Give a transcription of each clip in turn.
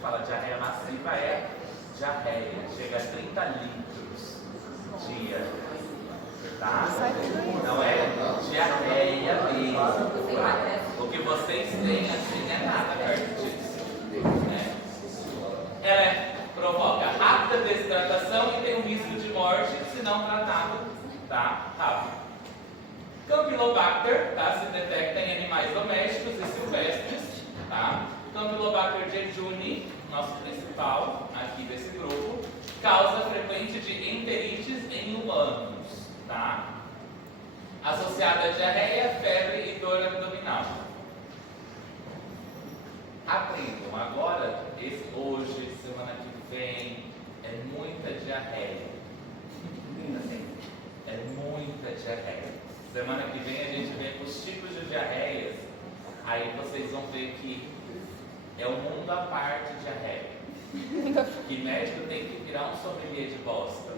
fala diarreia massiva, é diarreia, chega a 30 litros dia, tá? Não é diarreia mesmo, tá? O que vocês têm assim é nada perto disso, né? Ela provoca rápida desidratação e tem um risco de morte se não tratado, tá? Rápido. Campylobacter, tá? Se detecta em animais domésticos e silvestres, tá? Campylobacter jejuni, nosso principal aqui desse grupo, causa frequente de enterites em humanos, tá? Associada a diarreia, febre e dor abdominal. Aprendam agora, hoje, semana que vem, é muita diarreia. É muita diarreia. Semana que vem a gente vem com os tipos de diarreias, aí vocês vão ver que é um mundo à parte de diarreia. Que médico tem que virar um sommelier de bosta.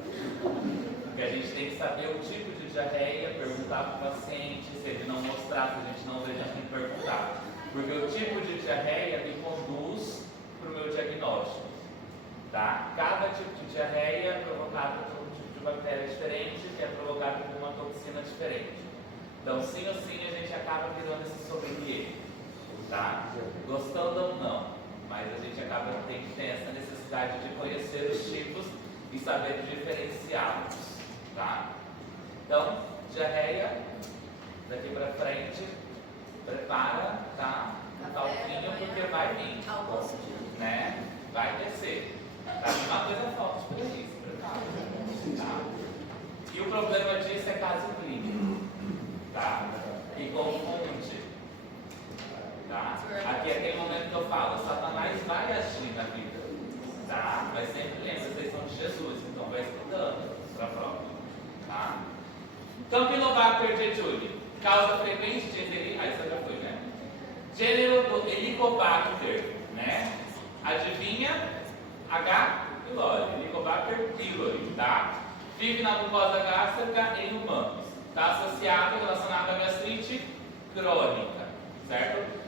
Porque a gente tem que saber o tipo de diarreia, perguntar para o paciente, se ele não mostrar, se a gente não ver, a gente tem que perguntar. Porque o tipo de diarreia me conduz para o meu diagnóstico. Tá? Cada tipo de diarreia é provocado por um tipo de bactéria diferente, que é provocado por uma toxina diferente. Então, sim ou sim, a gente acaba virando esse sommelier. Tá? Gostando ou não, mas a gente acaba tem que ter essa necessidade de conhecer os tipos e saber diferenciá-los. Tá? Então, diarreia, daqui para frente, prepara, tá? Um talquinho, porque vai vir, né? Vai descer. Tá? Uma coisa falta por isso, prepara. Tá? E o problema disso é caso clínico, tá? E confunde. Tá? Aqui é aquele momento que eu falo, Satanás vai agir na vida, tá? Mas sempre lembra, vocês são de Jesus, então vai estudando para a prova, tá? Campylobacter jejuni, causa frequente de enterite, isso já foi, né? Gênero do Helicobacter, né? Adivinha? H. pylori, Helicobacter pylori, tá? Vive na mucosa gástrica em humanos, está associado, relacionado à gastrite crônica, certo?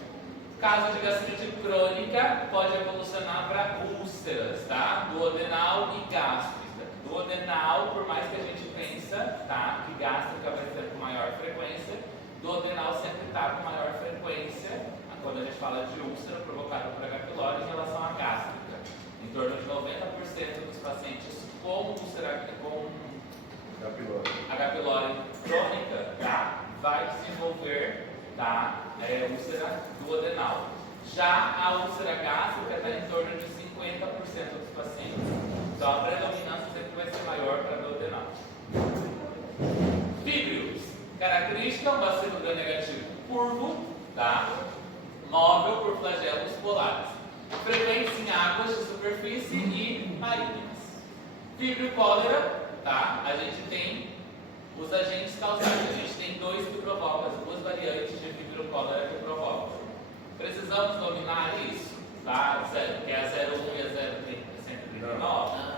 Caso de gastrite crônica, pode evolucionar para úlceras, tá? Duodenal e gástrica. Duodenal, por mais que a gente pensa, tá? Que gástrica vai ser com maior frequência, duodenal sempre está com maior frequência, quando a gente fala de úlcera provocada por H. pylori em relação à gástrica. Em torno de 90% dos pacientes com úlcera, com H. pylori crônica, tá? Vai desenvolver, tá? Úlcera duodenal. Já a úlcera gástrica está em torno de 50% dos pacientes. Então a predominância sempre vai ser maior para duodenal. Fíbrios. Característica, um bacilo gram-negativo curvo, tá? Móvel por flagelos polares. Frequentes em águas de superfície e marinhas. Fíbrio cólera, tá? A gente tem os agentes causais. A gente tem dois que provocam, as duas variantes de fíbrio cólera que provocam. Precisamos dominar isso, tá? Que é a 01 e a 139.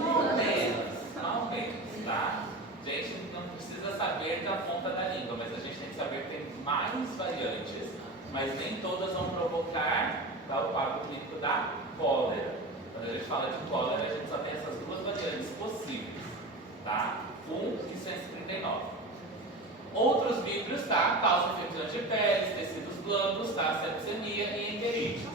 Mal menos, tá? A gente não precisa saber da ponta da língua, mas a gente tem que saber que tem mais variantes, mas nem todas vão provocar, tá, o quadro clínico da cólera. Quando a gente fala de cólera, a gente só tem essas duas variantes possíveis, tá? 1 e 139. Outros víbrios, tá? Causam infecções de peles, tecidos blandos, tá? Sepsemia e enterites.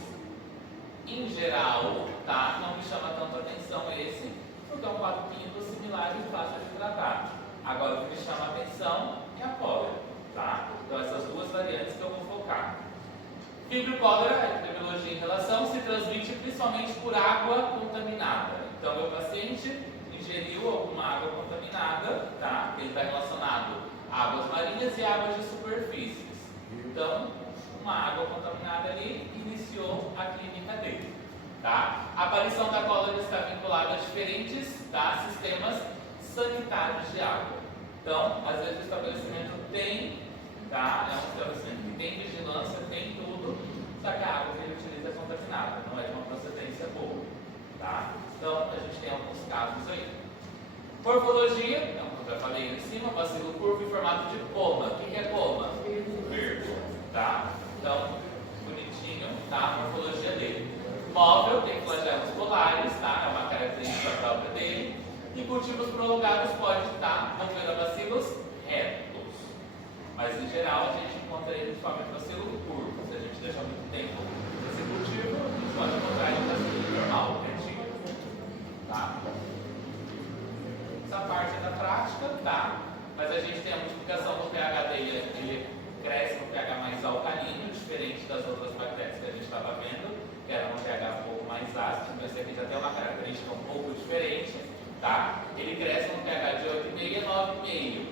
Em geral, tá? Não me chama tanto a atenção esse, porque é um quadro clínico similar e fácil de tratar. Agora, o que me chama a atenção é a cólera, tá? Então, essas duas variantes que eu vou focar. Fíbrio cólera, a epidemiologia em relação, se transmite principalmente por água contaminada. Então, meu paciente ingeriu alguma água contaminada, tá? Ele está relacionado a águas marinhas e águas de superfícies. Então, uma água contaminada ali iniciou a clínica dele, tá? A aparição da cólera está vinculada a diferentes, tá, sistemas sanitários de água. Então, às vezes o estabelecimento tem, tá? É um estabelecimento que tem vigilância, tem tudo, só que a água que ele utiliza é contaminada, não é de uma procedência boa, tá? Então, a gente tem alguns casos aí. Morfologia, então, como eu já falei em cima, bacilo curvo em formato de poma. O que é poma? Vírgula, tá? Então, bonitinho, tá? Morfologia prolongados pode estar lactobacilos retos. Mas em geral a gente encontra ele de forma de bacilo curvo. Se a gente deixar muito tempo nesse cultivo, a gente pode encontrar ele em bacilo normal, retinho. Tá? Essa parte é da prática, tá? Mas a gente tem a multiplicação do pH dele, ele cresce no pH mais alcalino, diferente das outras bactérias que a gente estava vendo, que era um pH um pouco mais ácido, então esse aqui já tem uma característica um pouco diferente, tá? Ele cresce no pH de 8,5 a 9,5,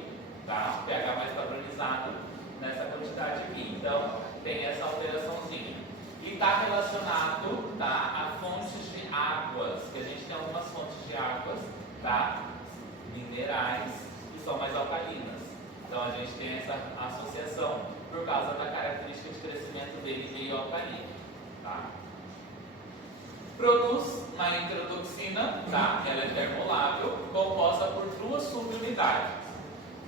tá? pH mais padronizado nessa quantidade aqui, então tem essa alteraçãozinha. E está relacionado, tá, a fontes de águas, que a gente tem algumas fontes de águas, tá? Minerais, que são mais alcalinas. Então a gente tem essa associação por causa da característica de crescimento dele meio alcalino. Tá? Produz uma enterotoxina, tá? Ela é termolável, composta por duas subunidades,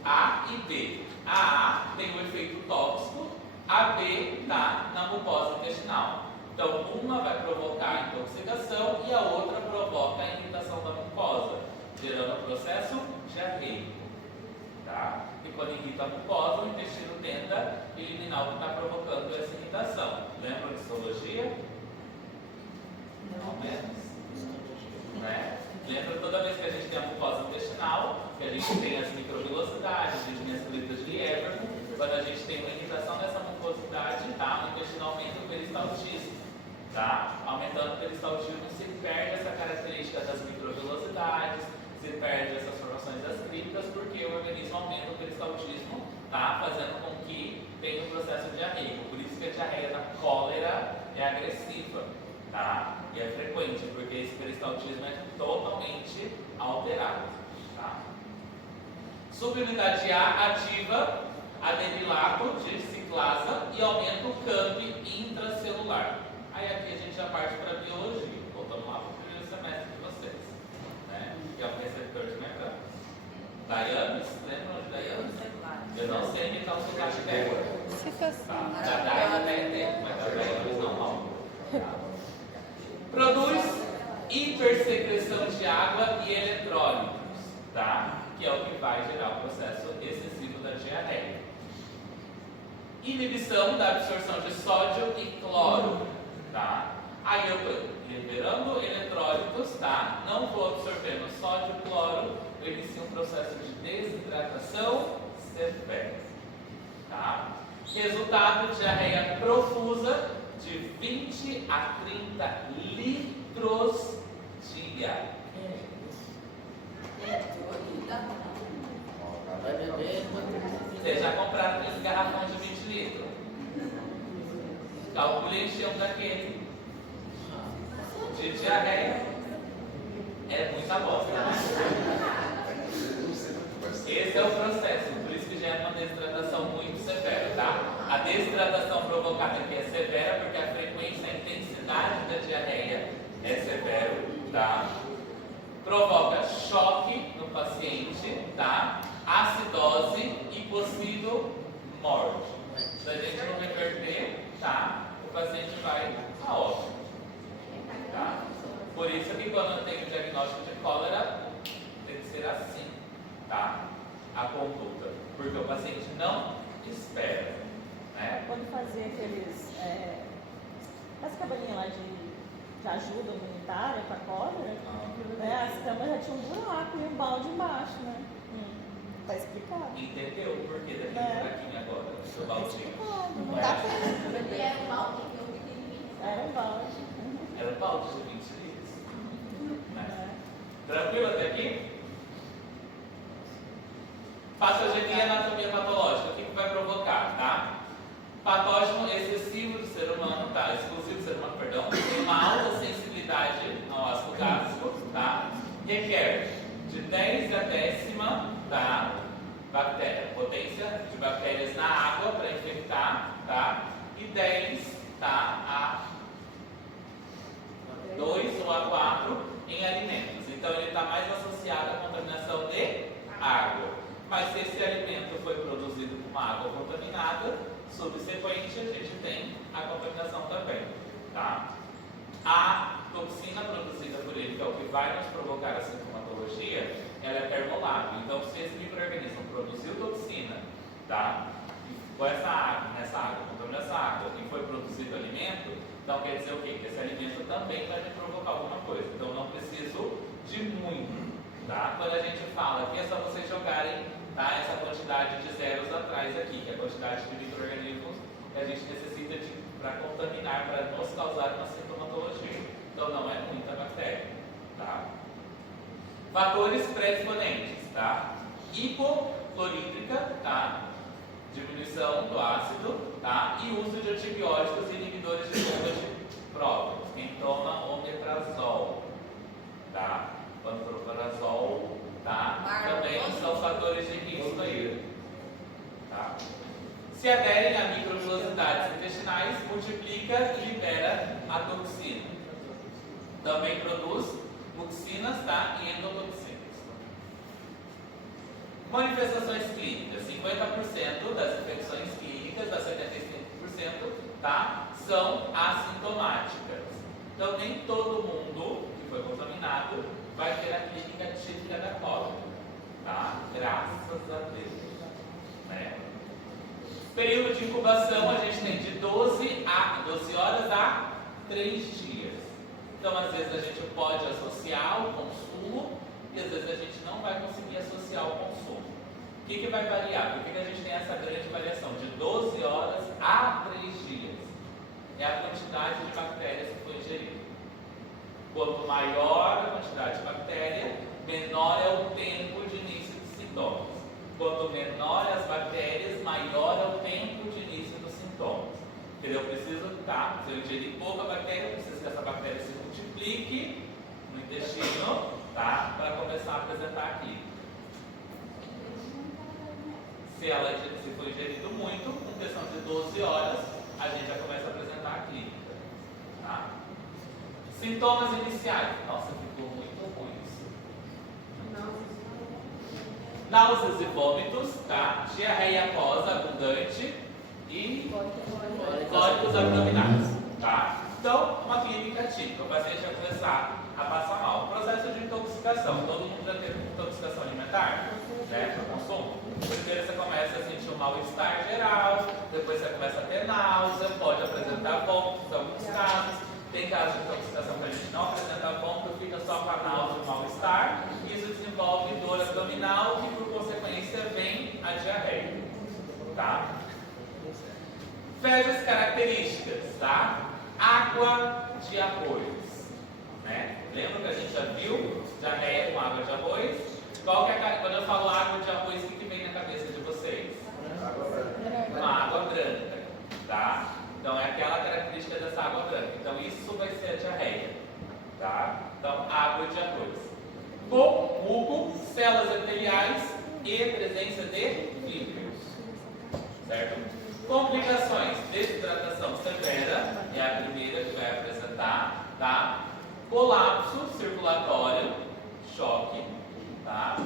A e B. A tem o efeito tóxico, a B está na mucosa intestinal. Então uma vai provocar intoxicação e a outra provoca a irritação da mucosa, gerando o processo diarreico. Tá? E quando irrita a mucosa, o intestino tenta eliminar o que está provocando essa irritação. Lembram de histologia? Não menos? Né? Lembra toda vez que a gente tem a mucosa intestinal, que a gente tem as microvilosidades, a gente tem as colitas de Everton, quando a gente tem uma irritação dessa mucosidade, tá? O intestino aumenta o peristaltismo. Tá? Aumentando o peristaltismo, se perde essa característica das microvilosidades, se perde essas formações das criptas, porque o organismo aumenta o peristaltismo, tá? Fazendo com que tenha um processo diarreico. Por isso que a diarreia da cólera é agressiva, tá? E é frequente, porque esse peristaltismo é totalmente alterado. Tá? Subunidade A ativa adenilato de ciclasa e aumenta o CAMP intracelular. Aí aqui a gente já parte para a biologia. Voltamos lá para o primeiro semestre de vocês. Né? Que é o receptor de mercado. Daianes, lembram de Daianes? Eu não sei imitar o sotaque dela. Tá? Da Daiane até tem, mas da Daianes não. Tá? Produz hipersecreção de água e eletrólitos, tá? Que é o que vai gerar o processo excessivo da diarreia. Inibição da absorção de sódio e cloro, tá? Aí eu estou liberando eletrólitos, tá? Não vou absorvendo sódio e cloro, eu inicio um processo de desidratação severa, tá? Resultado, diarreia profusa de 20 a 30 litros dia. Vocês já compraram aquele garrafão de 20 litros? Calcule encher um daquele de diarreia. É muita bosta, né? Esse é o processo, por isso que gera uma desidratação muito severa, tá? A desidratação provocada aqui é severa porque a frequência e a intensidade da diarreia é severo, tá? Provoca choque no paciente, tá? Acidose e possível morte. Se a gente não reverter, tá? O paciente vai a óbito, tá? Por isso que quando eu tenho o diagnóstico de cólera, tem que ser assim, tá? A conduta, porque o paciente não espera, né? Quando fazia aqueles as cabaninhas lá de ajuda humanitária para cólera, né, as camas já tinham um buraco e um balde embaixo, né? Tá explicado. Entendeu o porquê daquele buraquinho agora, do seu baldinho? Não dá pra E era um balde que eu pequenininho. Era um balde. Era um balde de 20 litros. Né? Tranquilo até aqui? Patogenia e anatomia patológica. O que vai provocar, tá? Patógeno excessivo do ser humano, tá? Exclusivo do ser humano, perdão. Tem uma alta sensibilidade ao ácido gástrico, tá? Requer de 10 a décima, tá? Potência de bactérias na água para infectar, tá? E 10, tá? A 2 ou a 4 em alimentos. Então ele está mais associado à contaminação de água. Mas se esse alimento foi produzido com uma água contaminada, subsequente a gente tem a contaminação também, tá? A toxina produzida por ele, que é o que vai nos provocar a sintomatologia, ela é termolábil. Então, se esse micro-organismo produziu toxina, tá? Com essa água, contaminando essa água, e foi produzido alimento, então quer dizer o quê? Que esse alimento também vai me provocar alguma coisa. Então, não preciso de muito, tá? Quando a gente fala aqui, é só vocês jogarem, tá, essa quantidade de zeros atrás aqui, que é a quantidade de micro-organismos que a gente necessita para contaminar, para nos causar uma sintomatologia. Então, não é muita bactéria, tá? Fatores predisponentes, tá? Hipoclorídrica, tá? Diminuição do ácido, tá? E uso de antibióticos e inibidores de bomba de prótons. Quem toma omeprazol, tá? Pantoprazol, tá? Também são fatores de risco aí, tá? Se aderem a microvilosidades intestinais, multiplica e libera a toxina. Também produz mucinas, tá? E endotoxinas. Manifestações clínicas: 50% das infecções clínicas, das 75%, tá? São assintomáticas. Então, nem todo mundo que foi contaminado vai ter a clínica típica da cólera, tá? Graças a Deus, né? Período de incubação a gente tem de 12 horas a 3 dias. Então, às vezes a gente pode associar o consumo e às vezes a gente não vai conseguir associar o consumo. O que vai variar? Por que a gente tem essa grande variação? De 12 horas a 3 dias. É a quantidade de bactérias que foi ingerida. Quanto maior a quantidade de bactéria, menor é o tempo de início dos sintomas. Quanto menor as bactérias, maior é o tempo de início dos sintomas. Entendeu? Eu preciso, tá? Se eu ingerir pouca bactéria, eu preciso que essa bactéria se multiplique no intestino, tá? Para começar a apresentar aqui. Se for ingerido muito, com questão de 12 horas, a gente já começa a apresentar a clínica, tá? Sintomas iniciais. Nossa, ficou muito ruim isso. Náuseas e vômitos, tá? Diarreia aquosa abundante e cólicos abdominais, tá? Então, uma clínica típica. O paciente vai começar a passar mal. O processo de intoxicação. Todo mundo já teve intoxicação alimentar, né? Por consumo. Primeiro você começa a sentir um mal-estar geral, depois você começa a ter náusea, pode apresentar vômitos em alguns casos. Tem casos de intoxicação que a gente não apresenta vômito, fica só com a náusea e o mal-estar. Isso desenvolve dor abdominal e, por consequência, vem a diarreia, tá? Fezes características, tá? Água de arroz, né? Lembra que a gente já viu diarreia com água de arroz? Qual que é quando eu falo água de arroz, o que vem na cabeça de vocês? Água branca. Uma água branca, tá? Então é aquela característica dessa água branca. Então isso vai ser a diarreia, tá? Então água de arroz. Com muco, células epiteliais e presença de vítrios, certo? Complicações: desidratação severa é a primeira que vai apresentar, tá? Colapso circulatório, choque, tá?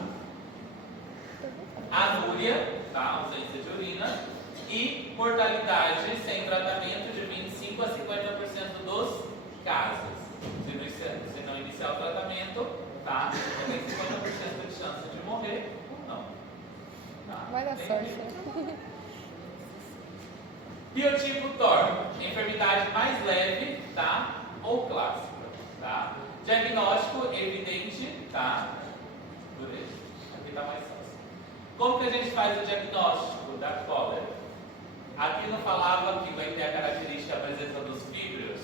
Anúria, tá? Ausência de urina. E mortalidade sem tratamento de 25 a 50% dos casos. Se não iniciar o tratamento, tá? Tem 50% de chance de morrer ou não. Tá? Vai dar sorte, né? Biotipo TOR, enfermidade mais leve, tá? Ou clássica, tá? Diagnóstico evidente, tá? Aqui tá mais fácil. Como que a gente faz o diagnóstico da cólera? Aqui não falava que vai ter a característica da presença dos fíbrios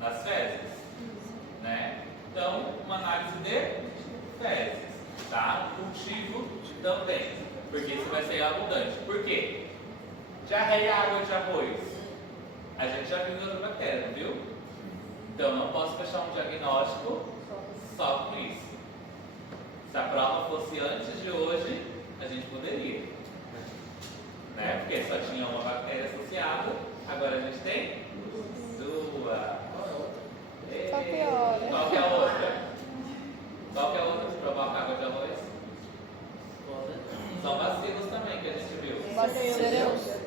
nas fezes, né? Então, uma análise de fezes, tá? Cultivo também, porque isso vai ser abundante. Por quê? Diarreia, água de arroz. A gente já viu outra bactéria, não viu? Então, não posso fechar um diagnóstico só com isso. Se a prova fosse antes de hoje, a gente poderia, né? Porque só tinha uma bactéria associada, agora a gente tem duas. Só piora. Qual que é a outra? Qual que é a outra que provoca água de arroz? São bacilos também que a gente viu. Bacilos.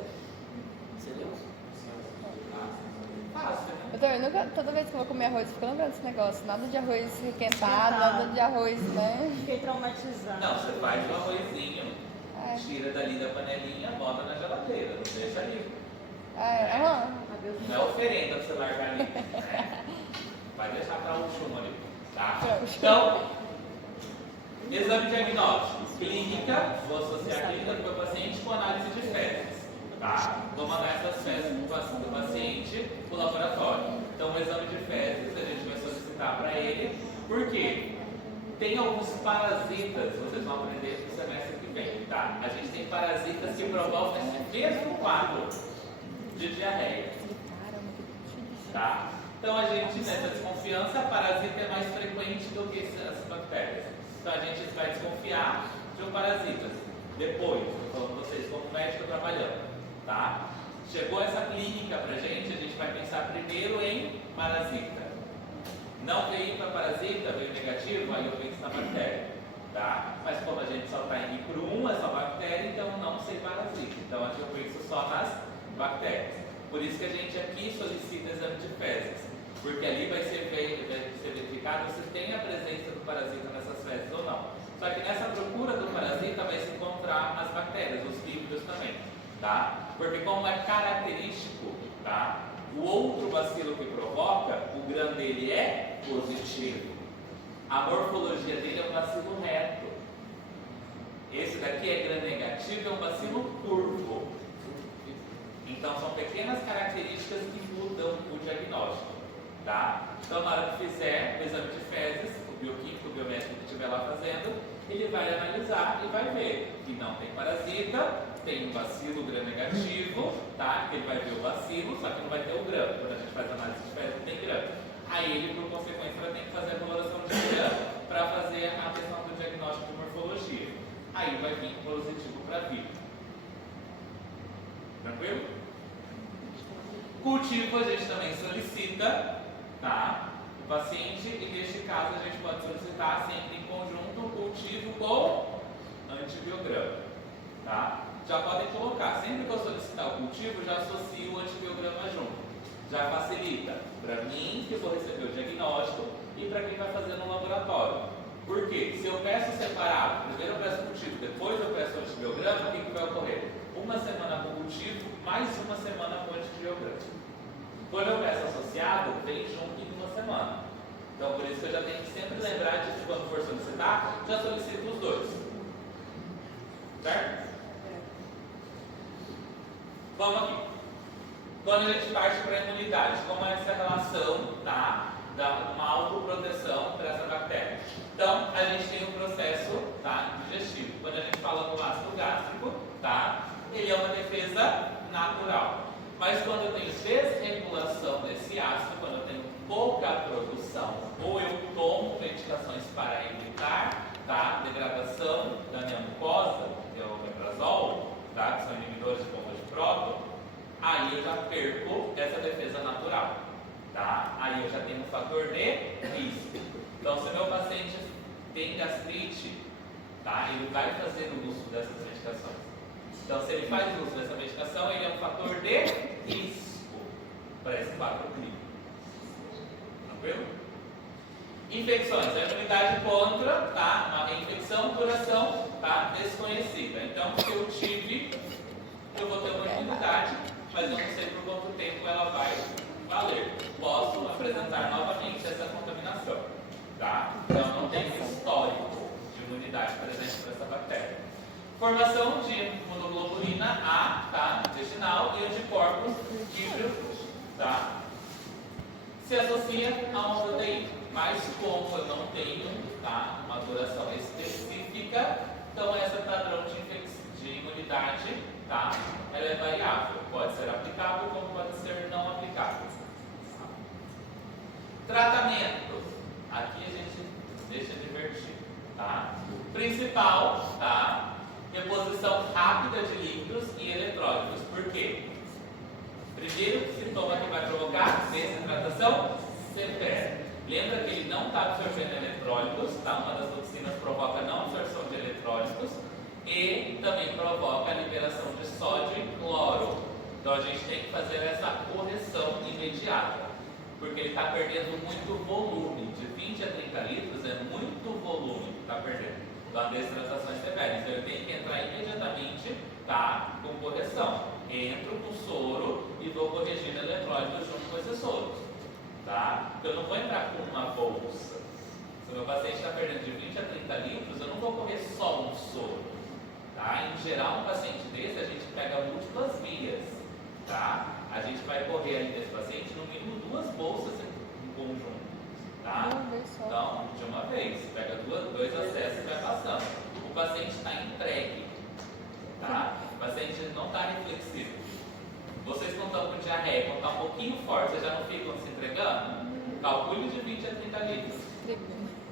Fácil, né? Eu também nunca, toda vez que eu vou comer arroz, eu fico lembrando desse negócio. Nada de arroz requentado, nada de arroz, né? Fiquei traumatizada. Não, você faz o arrozinho, tira dali da panelinha, bota na geladeira, não deixa ali. Não é oferenda pra você largar ali. Né? Vai deixar pra o chumbo ali. Tá? Então, exame diagnóstico. Clínica, vou associar a clínica do meu paciente com análise de fezes. Tá? Vou mandar essas fezes do paciente para o laboratório. Então, o exame de fezes a gente vai solicitar para ele. Por quê? Tem alguns parasitas, vocês vão aprender no semestre que vem. Tá? A gente tem parasitas que provocam esse mesmo quadro de diarreia. Tá? Então, a gente, nessa desconfiança, a parasita é mais frequente do que as bactérias. Então, a gente vai desconfiar de um parasita. Depois, estou falando com vocês como médico trabalhando. Tá? Chegou essa clínica pra gente, a gente vai pensar primeiro em parasita. Não veio para parasita, veio negativo, aí eu penso na bactéria. Tá? Mas como a gente só está indo por uma, é só bactéria, então não sei parasita. Então aqui eu penso só nas bactérias. Por isso que a gente aqui solicita exame de fezes. Porque ali vai ser verificado se tem a presença do parasita nessas fezes ou não. Só que nessa procura do parasita vai se encontrar as bactérias, os líquidos também. Tá? Porque como é característico, tá? O outro bacilo que provoca, o gram dele é positivo. A morfologia dele é um bacilo reto. Esse daqui é gram negativo, é um bacilo curvo. Então são pequenas características que mudam o diagnóstico. Tá? Então na hora que fizer o exame de fezes, o bioquímico, o biomédico que estiver lá fazendo, ele vai analisar e vai ver que não tem parasita, tem um bacilo gram negativo, tá? Ele vai ver o bacilo, só que não vai ter o gram. Quando a gente faz análise de fezes, tem gram. Aí ele, por consequência, vai ter que fazer a valoração de gram para fazer a questão do diagnóstico de morfologia. Aí vai vir positivo para VIP. Tranquilo? Cultivo a gente também solicita, tá? O paciente, e neste caso a gente pode solicitar sempre em conjunto cultivo com antibiograma. Tá? Já podem colocar, sempre que eu solicitar o cultivo, já associo o antibiograma junto. Já facilita para mim, que vou receber o diagnóstico, e para quem vai fazer no laboratório. Por quê? Se eu peço separado, primeiro eu peço cultivo, depois eu peço o antibiograma, o que vai ocorrer? Uma semana com cultivo, mais uma semana com antibiograma. Quando eu peço associado, vem junto em uma semana. Então, por isso que eu já tenho que sempre lembrar disso quando for solicitar, já solicito os dois. Certo? Vamos aqui. Quando a gente parte para a imunidade, como é essa relação, tá? Uma autoproteção para essa bactéria. Então, a gente tem um processo, tá, digestivo. Quando a gente fala do ácido gástrico, tá? Ele é uma defesa natural. Mas quando eu tenho desregulação desse ácido, quando eu tenho pouca produção, ou eu tomo medicações para evitar, tá, degradação da minha mucosa, que é o omeprazol, tá, que são inibidores de bomba de próton, aí eu já perco essa defesa natural. Tá? Aí eu já tenho um fator de risco. Então, se o meu paciente tem gastrite, tá, ele vai fazer o uso dessas medicações. Então, se ele faz uso dessa medicação, ele é um fator de risco para esse quadro clínico. Tranquilo? Infecções. A imunidade contra, tá, uma reinfecção, duração, tá, desconhecida. Então, se eu tive, eu vou ter uma imunidade, mas eu não sei por quanto tempo ela vai valer. Posso apresentar novamente essa contaminação. Tá? Então, não tem histórico de imunidade presente para essa bactéria. Formação de imunoglobulina A, tá? Intestinal, e anticorpos híbridos, tá? Se associa a uma proteína. Mas como eu não tenho, tá, uma duração específica, então essa padrão de imunidade, tá, ela é variável. Pode ser aplicável como pode ser não aplicável. Tratamento. Aqui a gente deixa divertir, tá? Principal, tá? Reposição rápida de líquidos e eletrólitos. Por quê? Primeiro sintoma que vai provocar desidratação severa. Lembra que ele não está absorvendo eletrólitos, tá? Uma das toxinas provoca não absorção de eletrólitos e também provoca a liberação de sódio e cloro. Então a gente tem que fazer essa correção imediata. Porque ele está perdendo muito volume. De 20 a 30 litros é muito volume que está perdendo. Então, a desidratação é severa. Então, eu tenho que entrar imediatamente, tá, com correção. Entro com soro e vou corrigindo eletrólito junto com esses soros. Tá? Então, eu não vou entrar com uma bolsa. Se o meu paciente está perdendo de 20 a 30 litros, eu não vou correr só um soro. Tá? Em geral, um paciente desse, a gente pega múltiplas vias. Tá? A gente vai correr ali desse paciente no mínimo 2 bolsas em conjunto. Tá? Então, de uma vez, pega 2 acessos e vai passando. O paciente está entregue. Tá? O paciente não está reflexivo. Vocês quando estão com diarreia, quando está um pouquinho forte, vocês já não ficam se entregando? Calcule de 20 a 30 litros.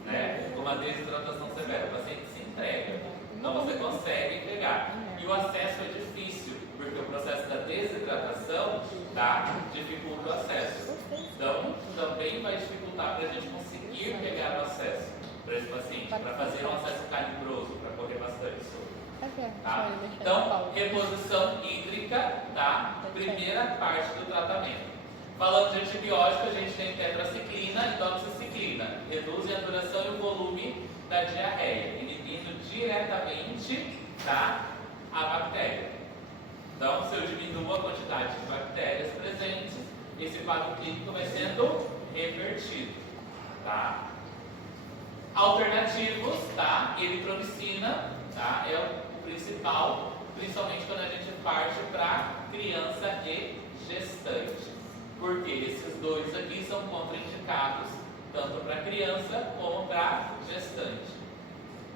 Né? Com uma desidratação severa, o paciente se entrega. Então você consegue pegar. E o acesso é difícil, porque o processo da desidratação, tá, dificulta o acesso. Então também vai dificultar para a gente conseguir pegar o acesso para esse paciente, para fazer um acesso calibroso, para correr bastante sobre. Tá? Então, reposição hídrica, tá? Primeira parte do tratamento. Falando de antibiótico, a gente tem tetraciclina e doxiciclina. Reduzem a duração e o volume da diarreia, inibindo diretamente, tá, a bactéria. Então, se eu diminuo a quantidade de bactérias presentes, esse quadro clínico vai sendo revertido. Tá? Alternativos, tá? Eritromicina, tá? É o principal, principalmente quando a gente parte para criança e gestante. Porque esses dois aqui são contraindicados tanto para criança como para gestante.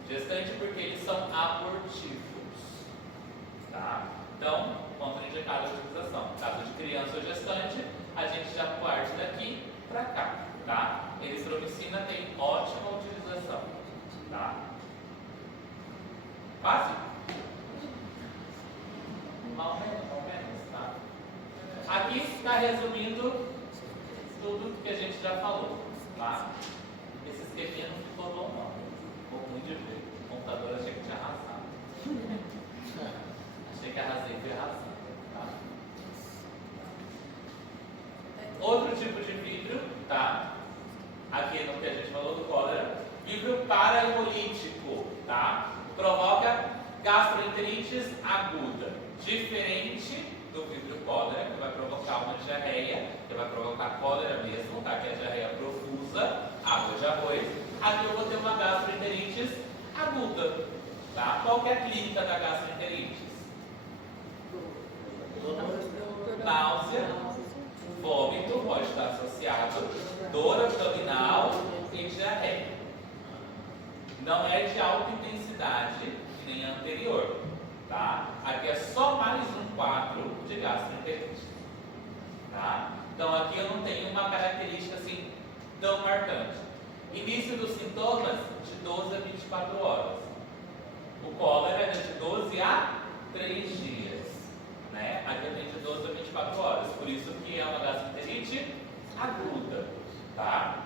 Gestante porque eles são abortivos. Tá? Então, contraindicado a utilização. No caso de criança ou gestante, a gente já parte daqui para cá. Tá? Eritromicina tem ótima utilização. Tá? Fácil? Mal menos, tá? Aqui está resumindo tudo que a gente já falou, tá? Esse esqueminha não ficou bom não. Ficou muito de ver. O computador achei que tinha arrasado. Achei que arrasei, foi arrasado, tá? Outro tipo de víbrio, tá? Aqui no que a gente falou do cólera. Víbrio parahemolítico, tá? Provoca gastroenterites aguda. Diferente do víbrio cólera, que vai provocar uma diarreia, que vai provocar cólera mesmo, tá? Que é a diarreia profusa, água de arroz. Aqui eu vou ter uma gastroenterites aguda, tá? Qual que é a clínica da gastroenterites? Náusea, vômito, pode estar associado, dor abdominal e diarreia. Não é de alta intensidade, que nem a anterior. Tá? Aqui é só mais um quadro de gastroenterite. Tá? Então aqui eu não tenho uma característica assim tão marcante. Início dos sintomas de 12 a 24 horas. O cólera é de 12 a 3 dias. Né? Aqui eu tenho de 12 a 24 horas. Por isso que é uma gastroenterite aguda. Tá?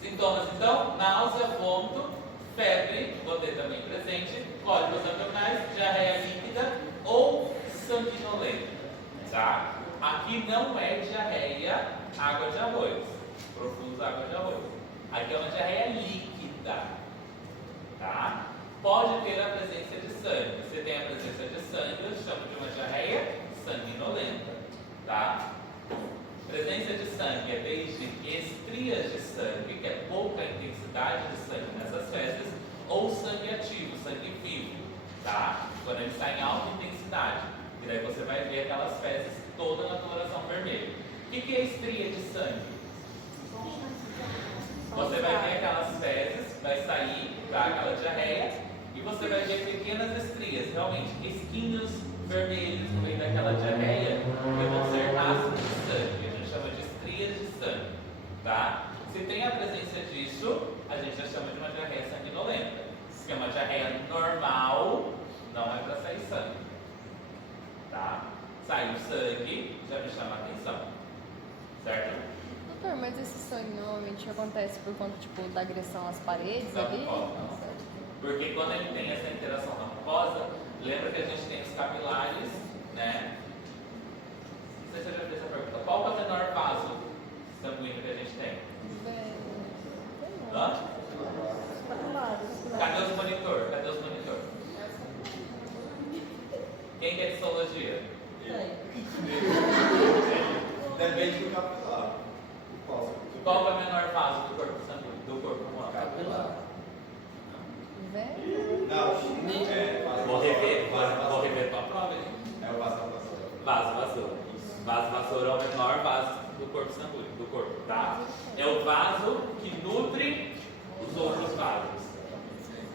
Sintomas então, náusea, vômito, febre, vou ter também presente, cólicos abdominais, diarreia líquida ou sanguinolenta. Tá? Aqui não é diarreia água de arroz, profusa água de arroz. Aqui é uma diarreia líquida. Tá? Pode ter a presença de sangue. Se tem a presença de sangue, eu chamo de uma diarreia sanguinolenta. Tá? Presença de sangue é desde estrias de sangue, que é pouca intensidade de sangue nessas fezes, ou sangue ativo, sangue vivo, tá? Quando ele está em alta intensidade. E daí você vai ver aquelas fezes toda na coloração vermelha. O que é estria de sangue? Você vai ver aquelas fezes, vai sair para aquela diarreia, e você vai ver pequenas estrias, realmente risquinhos vermelhos no meio daquela diarreia, que vão ser rastros de sangue. Chama de estrias de sangue, tá? Se tem a presença disso, a gente já chama de uma diarreia sanguinolenta. Se é uma diarreia normal, não é para sair sangue, tá? Saiu sangue, já me chama a atenção, certo? Doutor, mas esse sangue normalmente acontece por conta, tipo, da agressão às paredes Da ali? mucosa, não. Porque quando ele tem essa interação na mucosa, lembra que a gente tem os capilares, né? Não sei se eu já fiz essa pergunta. Qual é o menor vaso Vaso vassoura é o menor vaso do corpo sanguíneo, do corpo, tá? É o vaso que nutre os outros vasos.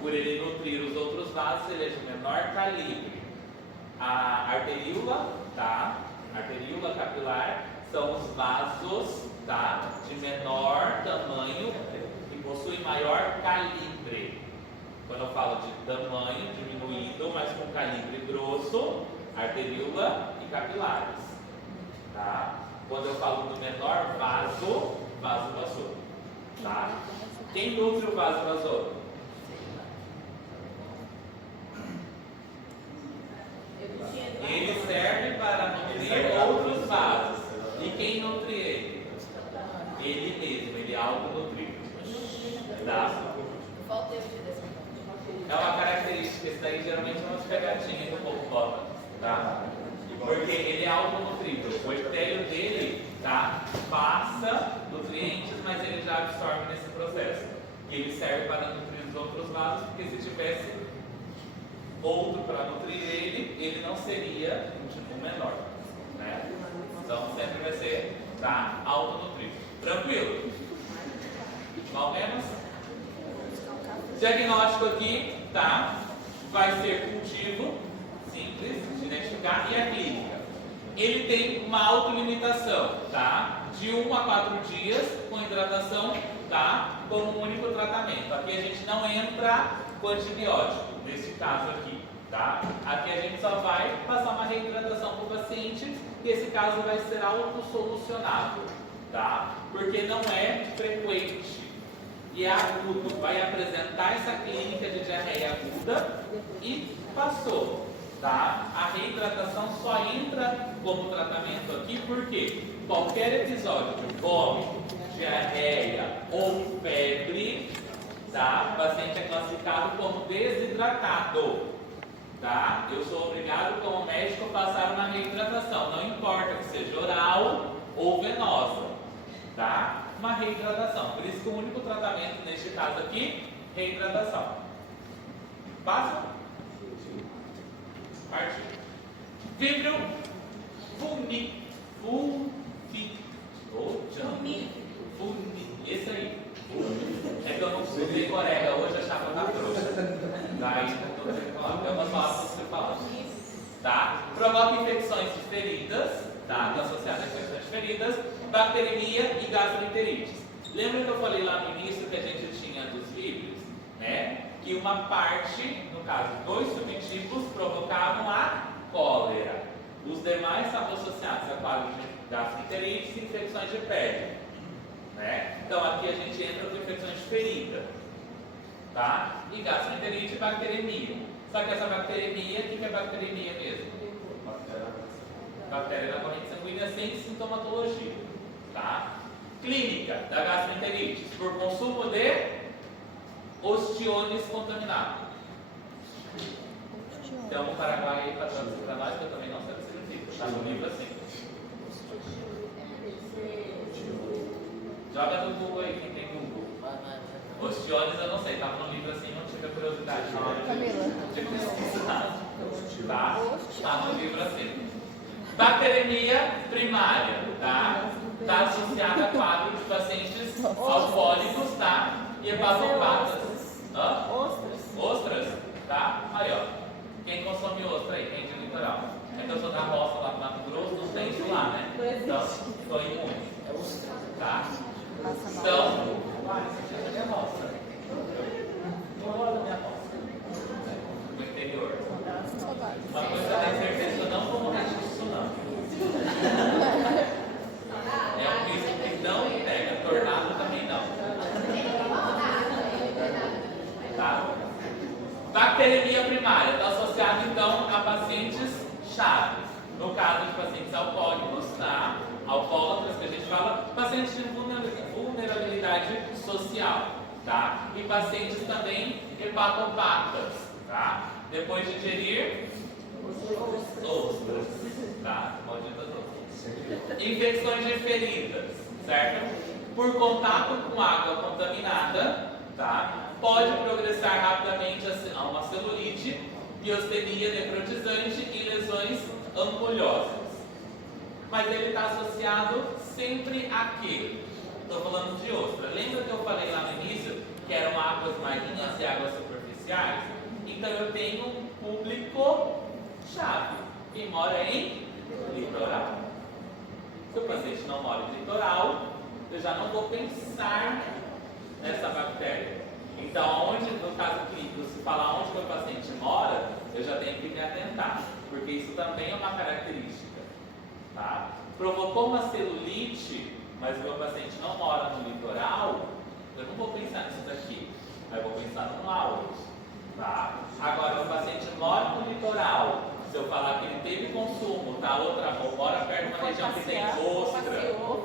Por ele nutrir os outros vasos, ele é de menor calibre. A arteríola, tá? Arteríola capilar são os vasos, tá? De menor tamanho e possuem maior calibre. Quando eu falo de tamanho diminuído, mas com calibre grosso, arteríola e capilares, tá? Quando eu falo do menor vaso, vaso vassoura, tá? Quem nutre o vaso vassoura? Ele serve para nutrir outros vasos. E quem nutre ele? Ele mesmo, ele é autonutrido. Tá? É uma característica, isso daí geralmente é uma pegadinha que o povo bota, tá? Porque ele é autonutrido. O epitélio dele, tá? Passa nutrientes, mas ele já absorve nesse processo. E ele serve para nutrir os outros vasos, porque se tivesse outro para nutrir ele, ele não seria um tipo menor, né? Então sempre vai ser, tá? Autonutrido. Tranquilo? Mal menos? Diagnóstico aqui, tá? Vai ser cultivo, simples, de identificar, e a clínica. Ele tem uma autolimitação, tá? De 1 a 4 dias com hidratação, tá? Como um único tratamento. Aqui a gente não entra com antibiótico, nesse caso aqui, tá? Aqui a gente só vai passar uma reidratação para o paciente, e esse caso vai ser autossolucionável, tá? Porque não é frequente. E é agudo, vai apresentar essa clínica de diarreia aguda e passou, tá? A reidratação só entra como tratamento aqui porque qualquer episódio de vômito, diarreia ou febre, tá? O paciente é classificado como desidratado, tá? Eu sou obrigado como médico a passar uma reidratação, não importa que seja oral ou venosa, tá? Uma reidratação. Por isso que o único tratamento neste caso aqui, reidratação. Passa? Partiu. Vibrio funi. Esse aí. É que eu não usei corega hoje, a chapa tá trouxa. Daí não tô tendo que falar. Tem umas palavras que você fala. Tá? Provoca infecções de feridas. Tá? Está associado a infecções de feridas, bacteremia e gastroenterites. Lembra que eu falei lá no início que a gente tinha dos víbrios, né? Que uma parte, no caso, 2 subtipos provocavam a cólera. Os demais estavam associados a quadros de gastroenterites e infecções de pele, né? Então aqui a gente entra com infecções de ferida, tá? E gastroenterite e bacteremia. Só que essa bacteremia, o que é bacteremia mesmo? Bactéria na corrente sanguínea sem sintomatologia, tá? Clínica da gastroenterite por consumo de ostiones contaminado. Tem um Paraguai aí para traduzir para nós, que eu também não sei o que significa. Está no livro assim. Joga no Google aí, quem tem Google. Ostiones eu não sei, estava no livro assim, não tive a curiosidade na hora de pesquisar. Tá? Está no livro assim. Bacteremia primária, tá? Está associada a quadro de pacientes alcoólicos, tá? E hepatopatas. Ostras. Ostras, tá? Aí, ó. Quem consome ostra aí? Quem de litoral? É que eu sou da roça lá do Mato Grosso, não tem isso lá, né? Então, sou imune. Tá? Então, isso é minha roça. Não olha minha roça. No interior. Uma coisa eu tenho certeza que eu não vou morrer disso, não. É um risco que não pega. Tornado também não. Tá? Bacteremia primária está associada então a pacientes chaves. No caso de pacientes alcoólicos, tá? Alcoólatras, que a gente fala, pacientes de vulnerabilidade social, tá? E pacientes também hepatopatas, tá? Depois de digerir ostras, tá? Malditas ostras. Infecções de feridas, certo? Por contato com água contaminada, tá? Pode progressar rapidamente a uma celulite, piostenia necrotizante e lesões ampulhosas. mas ele está associado sempre a quê? Estou falando de ostra. Lembra que eu falei lá no início que eram águas marinhas e águas superficiais? Então eu tenho um público-chave que mora em litoral. Se o paciente não mora em litoral, eu já não vou pensar nessa bactéria. Então, onde, no caso clínico, se falar onde o paciente mora, eu já tenho que me atentar, porque isso também é uma característica. Tá? Provocou uma celulite, mas o meu paciente não mora no litoral, eu não vou pensar nisso daqui, eu vou pensar no áudio. Tá? Agora, o paciente mora no litoral, se eu falar que ele teve consumo, tá? Ou mora perto de uma região que tem ostra,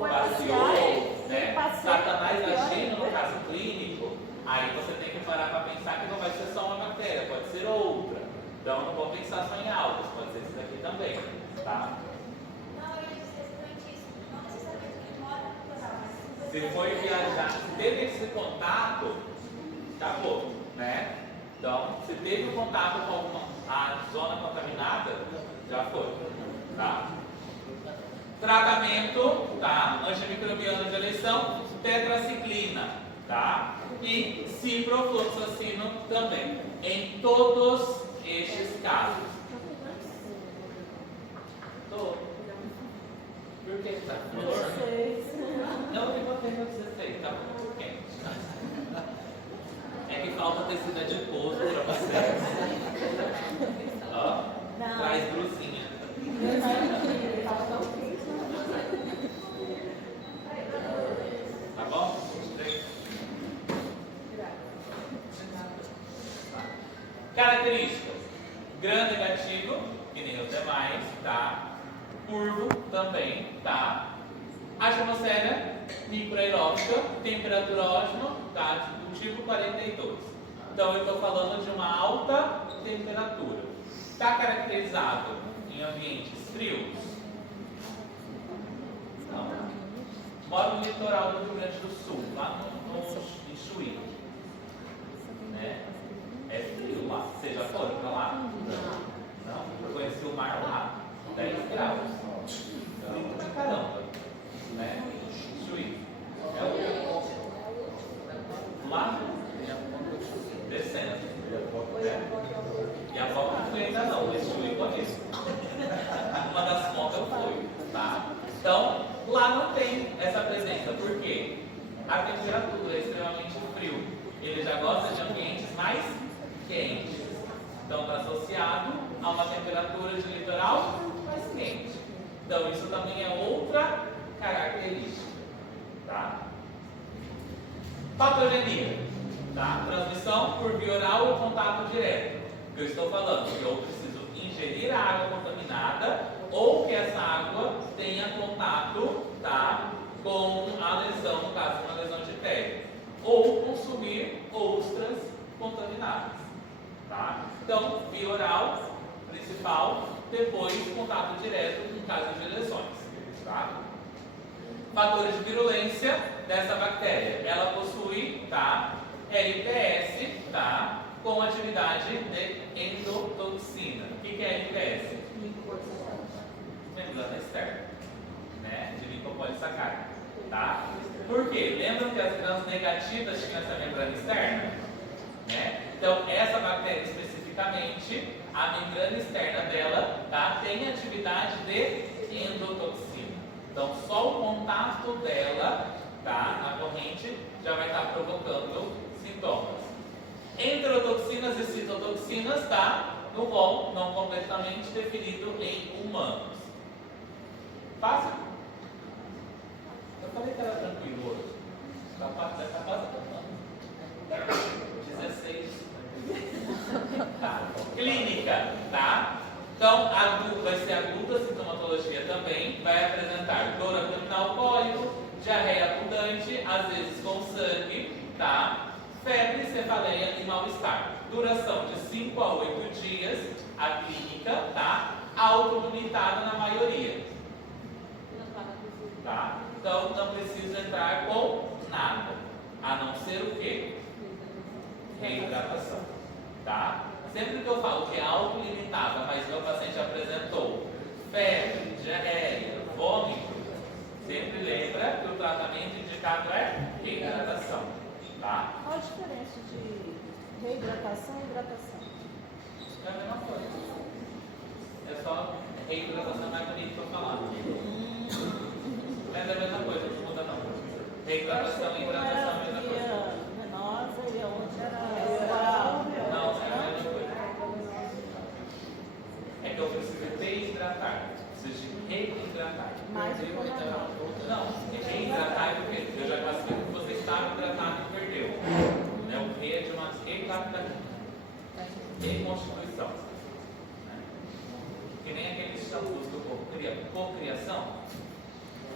passeou, né? Satanás agindo no caso clínico, aí você tem que parar para pensar que não vai ser só uma bactéria, pode ser outra. Então, eu não vou pensar só em algas, pode ser isso daqui também, tá? Se foi viajar, se teve esse contato, acabou, né? Então, se teve o contato com a zona contaminada, já foi, tá? Tratamento, tá? Antimicrobiano de eleição, tetraciclina, tá? E ciprofloxacino também, em todos estes casos. Por que está calor? Não, eu vou ter que você fez, tá muito quente. É que falta tecido adiposo para vocês. Ó, traz brusinha. Tá bom? Características: gram negativo, que nem os demais, tá? Curvo também, tá? Atmosfera microaeróbica, temperatura ótima, tá? Tipo 42. Então eu estou falando de uma alta temperatura. Está caracterizado em ambientes frios? Não. Moro no litoral do Rio Grande do Sul, lá no Chuí. Né? É frio lá. Vocês já foram para lá? Não. Eu conheci o mar lá. 10 graus. Frio pra caramba. Né? Chuí. Lá, descendo. Né? E a volta não fui ainda não, mas fui com isso. Uma das contas eu fui. Tá? Então, lá não tem essa presença. Por quê? A temperatura é extremamente frio. Ele já gosta de ambientes mais quentes. Então, está associado a uma temperatura de litoral mais quente. Então, isso também é outra característica. Tá? Patogenia, tá? Transmissão por via oral ou contato direto. O que eu estou falando? Que eu preciso ingerir a água contaminada ou que essa água tenha contato, tá? Com a lesão, no caso, uma lesão de pele. Ou consumir ostras contaminadas, tá? Então, via oral, principal, depois contato direto em caso de lesões, tá? Fatores de virulência dessa bactéria. Ela possui, tá, LPS, tá, com atividade de endotoxina. O que é LPS? Membrana externa, né, de lipopolissacárido, tá? Por quê? Lembram que as grãos negativas tinham essa membrana externa? Né? Então, essa bactéria especificamente, a membrana externa dela, tá, tem atividade de endotoxina. Então, só o contato dela, tá, na corrente, já vai estar provocando sintomas. Enterotoxinas e citotoxinas, tá, no rol não completamente definido em humanos. Fácil? Eu falei que era tranquilo hoje. Está quase 16. Tá. Clínica, tá? Então, vai ser aguda, sintomatologia também, vai apresentar dor abdominal cólico, diarreia abundante, às vezes com sangue, tá? Febre, cefaleia e mal-estar. Duração de 5 a 8 dias, a clínica, tá? Autolimitada na maioria. Tá? Então, não preciso entrar com nada, a não ser o quê? Reidratação, tá? Sempre que eu falo que é autolimitada, mas meu paciente apresentou febre, diarreia, vômito, Reidratação e hidratação. É a mesma coisa. É só reidratação mais bonito para falar. Mas é a mesma coisa, não muda não. Reidratação e hidratação é a mesma coisa. Venosa e a outra era Não, é a mesma coisa. É que eu preciso reidratar. Preciso de reidratar. mais do que uma Não, reidratar é porque eu já classifico que você estava hidratado e perdeu. Né? O re é de uma reconstituição. Né? Que nem aqueles shampoos do cocriação.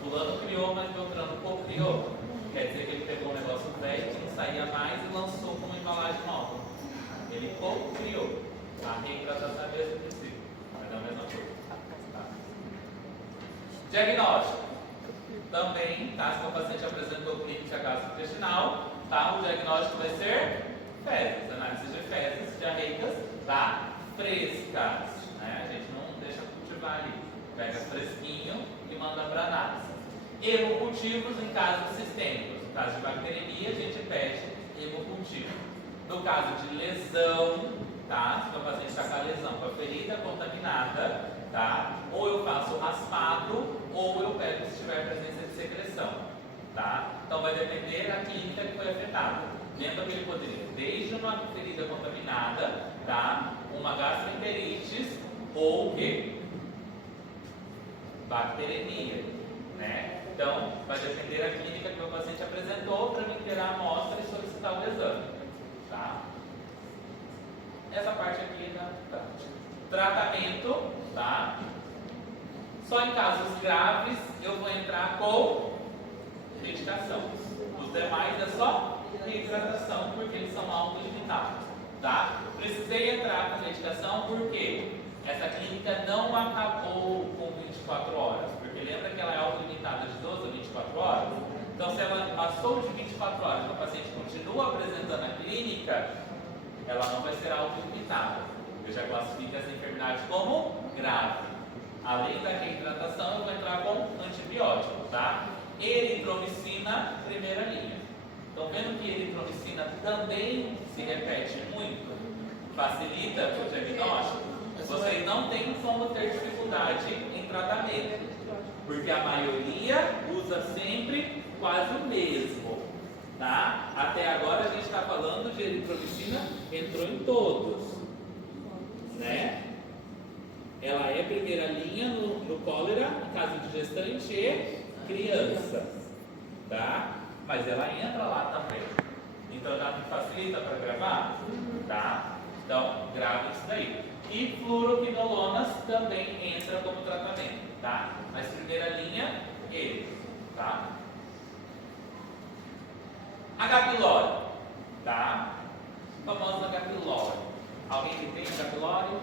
Fulano criou, mas Beltrano cocriou. Quer dizer que ele pegou um negócio velho que não saía mais e lançou como embalagem nova. Ele cocriou. A reidratação é o mesmo princípio. Mas é a mesma coisa. Tá? Diagnóstico. Também, tá? Se o paciente apresentou clínica gastrointestinal, tá? O diagnóstico vai ser fezes, análise de fezes diarreicas, tá? Frescas, né? A gente não deixa cultivar ali. Pega fresquinho e manda para análise. Hemocultivos em casos sistêmicos. No caso de bacteremia, a gente pede hemocultivo. No caso de lesão, tá? Se o paciente está com a lesão, com a ferida contaminada, tá? Ou eu faço raspado, ou eu pego se tiver presença de secreção, tá? Então vai depender da clínica que foi afetada. Lembra que ele poderia, desde uma ferida contaminada, tá? Uma gastroenterites ou o quê? Bacteremia, né? Então vai depender da clínica que o paciente apresentou para mim ter a amostra e solicitar o exame, tá? Essa parte aqui da prática. Tratamento, tá? Só em casos graves eu vou entrar com medicação. Os demais é só reidratação, porque eles são autolimitados, tá? Precisei entrar com medicação porque essa clínica não acabou com 24 horas, porque lembra que ela é autolimitada de 12 a 24 horas? Então, se ela passou de 24 horas e o paciente continua apresentando a clínica, ela não vai ser autolimitada. Eu já classifico essa enfermidade como grave. Além da reidratação, eu vou entrar com antibiótico, tá? Eritromicina, primeira linha. Estão vendo que eritromicina também se repete muito? Facilita o diagnóstico? Vocês não tem como ter dificuldade em tratamento, porque a maioria usa sempre quase o mesmo, tá? Até agora a gente está falando de eritromicina, entrou em todos, né? Ela é primeira linha no cólera, em caso de gestante e criança, tá? Mas ela entra lá também. Então já me facilita para gravar, tá? Então grava isso daí. E fluoroquinolonas também entra como tratamento, tá? Mas primeira linha, ele, tá? H. pylori, tá? Famosa H. pylori. Alguém que tem H. pylori?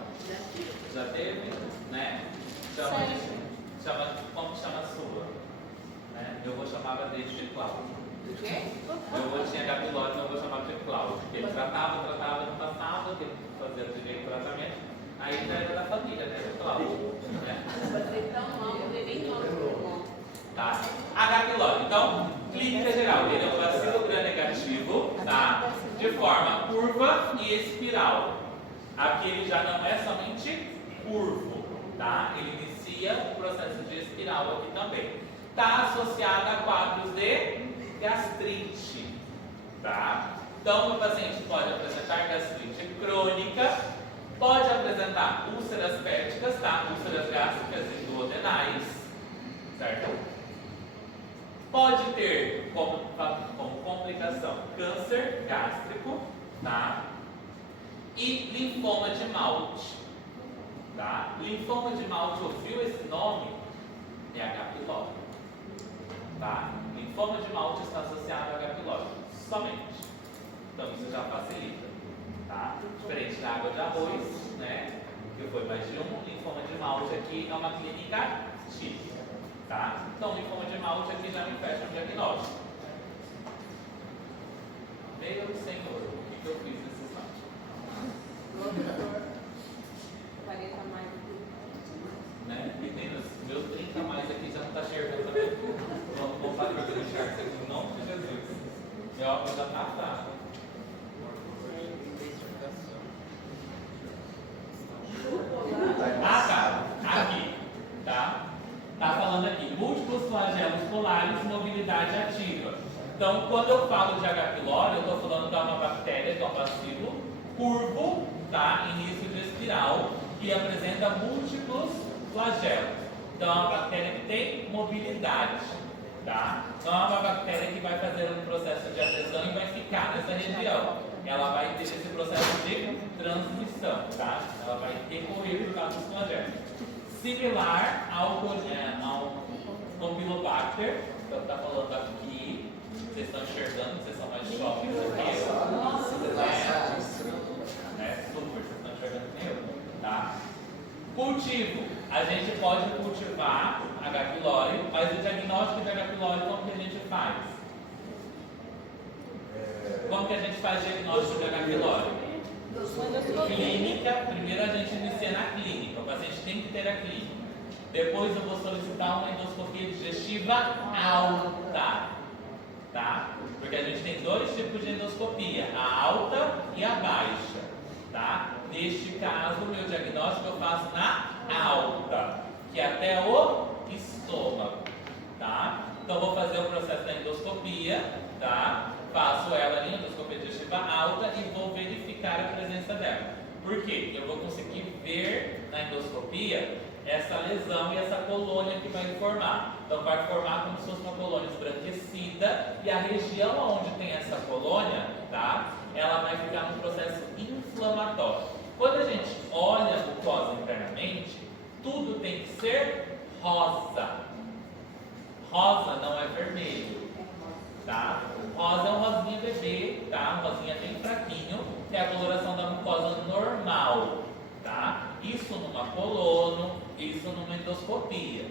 Já teve, né? Como chama a sua? Né? Eu vou chamar dele de Cláudio. O quê? Tinha H. pylori, então eu vou chamar de Cláudio. Porque ele tratava no passado, ele fazia direito tratamento. Aí já era da família, né? Cláudio. Né? Tá? H. pylori. Então, clínica geral. Ele é um bacilo gram-negativo, tá? De forma curva e espiral. Aqui ele já não é somente curvo, tá? Ele inicia o processo de espiral aqui também. Está associado a quadros de gastrite, tá? Então, o paciente pode apresentar gastrite crônica, pode apresentar úlceras pépticas, tá? Úlceras gástricas e duodenais, certo? Pode ter como complicação câncer gástrico, tá? E linfoma de Malte, tá? Linfoma de Malte, ouviu esse nome? É H. pylori, tá? Linfoma de Malte está associado a H. pylori, somente. Então isso já facilita, tá? Diferente da água de arroz, né? Que foi mais de um. Linfoma de Malte aqui é uma clínica típica, tá? Então linfoma de Malte aqui já me fecha o diagnóstico. Meu Senhor, o que eu fiz nesse slide? 40 mais. Né? Meninas, meus 30 mais aqui já não está enxergando também. Vamos fazer para enxergar isso aqui em nome de Jesus. Meu óculos já está fraco. colares mobilidade ativa. Então, quando eu falo de H. pylori, eu estou falando que é uma bactéria, que é um bacilo curvo, tá? Início de espiral, que apresenta múltiplos flagelos. Então, é uma bactéria que tem mobilidade, tá? Não é uma bactéria que vai fazer um processo de adesão e vai ficar nessa região. Ela vai ter esse processo de transmissão, tá? Ela vai decorrer por causa dos flagelos. Similar ao Campylobacter, que eu estou falando aqui. Vocês estão enxergando, vocês são mais jovens do que eu. Nossa, super, vocês estão enxergando que eu, tá? Cultivo. A gente pode cultivar H. pylori, mas o diagnóstico de H. pylori, como que a gente faz? Como que a gente faz o diagnóstico de H. pylori? Clínica, primeiro a gente inicia na clínica, o paciente tem que ter a clínica. Depois eu vou solicitar uma endoscopia digestiva alta, tá? Porque a gente tem dois tipos de endoscopia, a alta e a baixa, tá? Neste caso, o meu diagnóstico eu faço na alta, que é até o estômago, tá? Então vou fazer o processo da endoscopia, tá? Faço ela ali, endoscopia digestiva alta, e vou verificar a presença dela. Por quê? Eu vou conseguir ver na endoscopia essa lesão e essa colônia que vai formar. Então vai formar como se fosse uma colônia esbranquecida, e a região onde tem essa colônia, tá? Ela vai ficar num processo inflamatório. Quando a gente olha a mucosa internamente, tudo tem que ser rosa. Rosa não é vermelho, tá? Rosa é um rosinha bebê, tá? Um rosinha bem fraquinho, que é a coloração da mucosa normal, tá? Isso numa colono, isso numa endoscopia,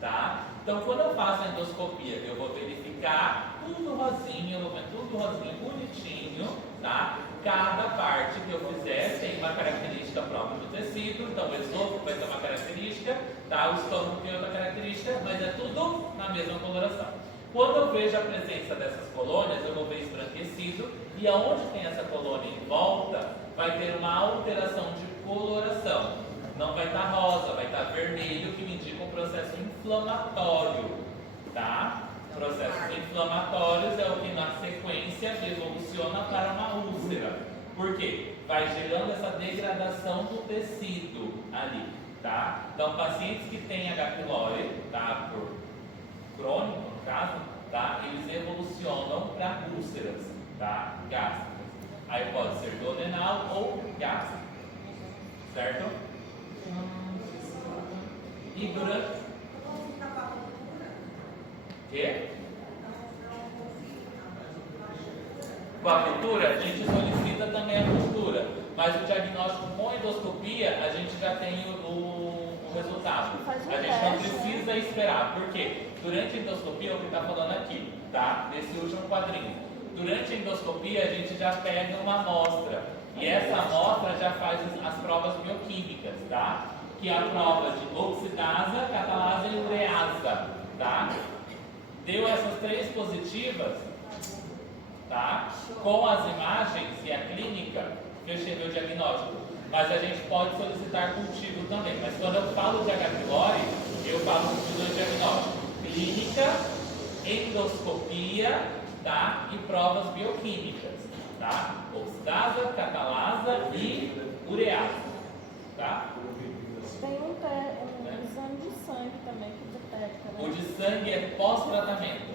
tá? Então, quando eu faço a endoscopia, eu vou verificar tudo rosinho, eu vou ver tudo rosinho, bonitinho, tá? Cada parte que eu fizer tem uma característica própria do tecido, então o esôfago vai ter uma característica, tá? O estômago tem outra característica, mas é tudo na mesma coloração. Quando eu vejo a presença dessas colônias, eu vou ver esbranquecido, e aonde tem essa colônia em volta, vai ter uma alteração de coloração. Não vai estar rosa, vai estar vermelho, que me indica um processo inflamatório, tá? Processos inflamatórios é o que na sequência evoluciona para uma úlcera. Por quê? Vai gerando essa degradação do tecido ali, tá? Então, pacientes que têm H. pylori, tá? Por crônico, no caso, tá? Eles evolucionam para úlceras, tá? Gástricas. Aí pode ser duodenal ou gástrica, certo? E durante... Quê? Com a cultura, a gente solicita também a cultura, mas o diagnóstico com endoscopia, a gente já tem o resultado. A gente não precisa esperar, porque durante a endoscopia, é o que está falando aqui, tá? Nesse último quadrinho. Durante a endoscopia, a gente já pega uma amostra, e essa amostra já faz as provas bioquímicas, tá? Que é a prova de oxidasa, catalase e ureasa, tá? Deu essas três positivas, tá? Com as imagens e a clínica, fechei meu diagnóstico. Mas a gente pode solicitar cultivo também. Mas quando eu falo de H. pylori, eu falo de dois diagnósticos: clínica, endoscopia, tá? E provas bioquímicas, tá? Oxidasa, catalasa e ureasa, tá? Tem um exame de sangue também que detecta, né? O de sangue é pós-tratamento.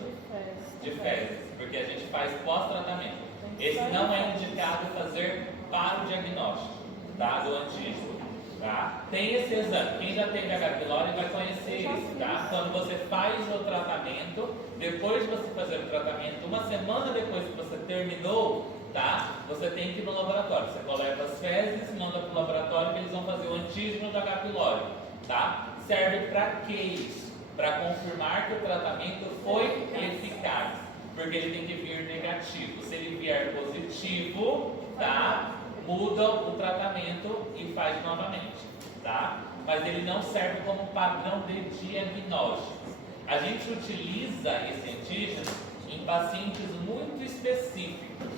De De fezes, porque a gente faz pós-tratamento. Esse não é indicado fazer para o diagnóstico, tá? Do antígeno, tá? Tem esse exame. Quem já teve H. pylori vai conhecer isso, tá? Quando você faz o tratamento, depois de você fazer o tratamento, uma semana depois que você terminou, tá? Você tem que ir no laboratório. Você coleta as fezes, manda para o laboratório que eles vão fazer o antígeno da H. pylori, tá? Serve para quê isso? Para confirmar que o tratamento foi eficaz, porque ele tem que vir negativo. Se ele vier positivo, tá? Muda o tratamento e faz novamente, tá? Mas ele não serve como padrão de diagnóstico. A gente utiliza esse antígeno em pacientes muito específicos,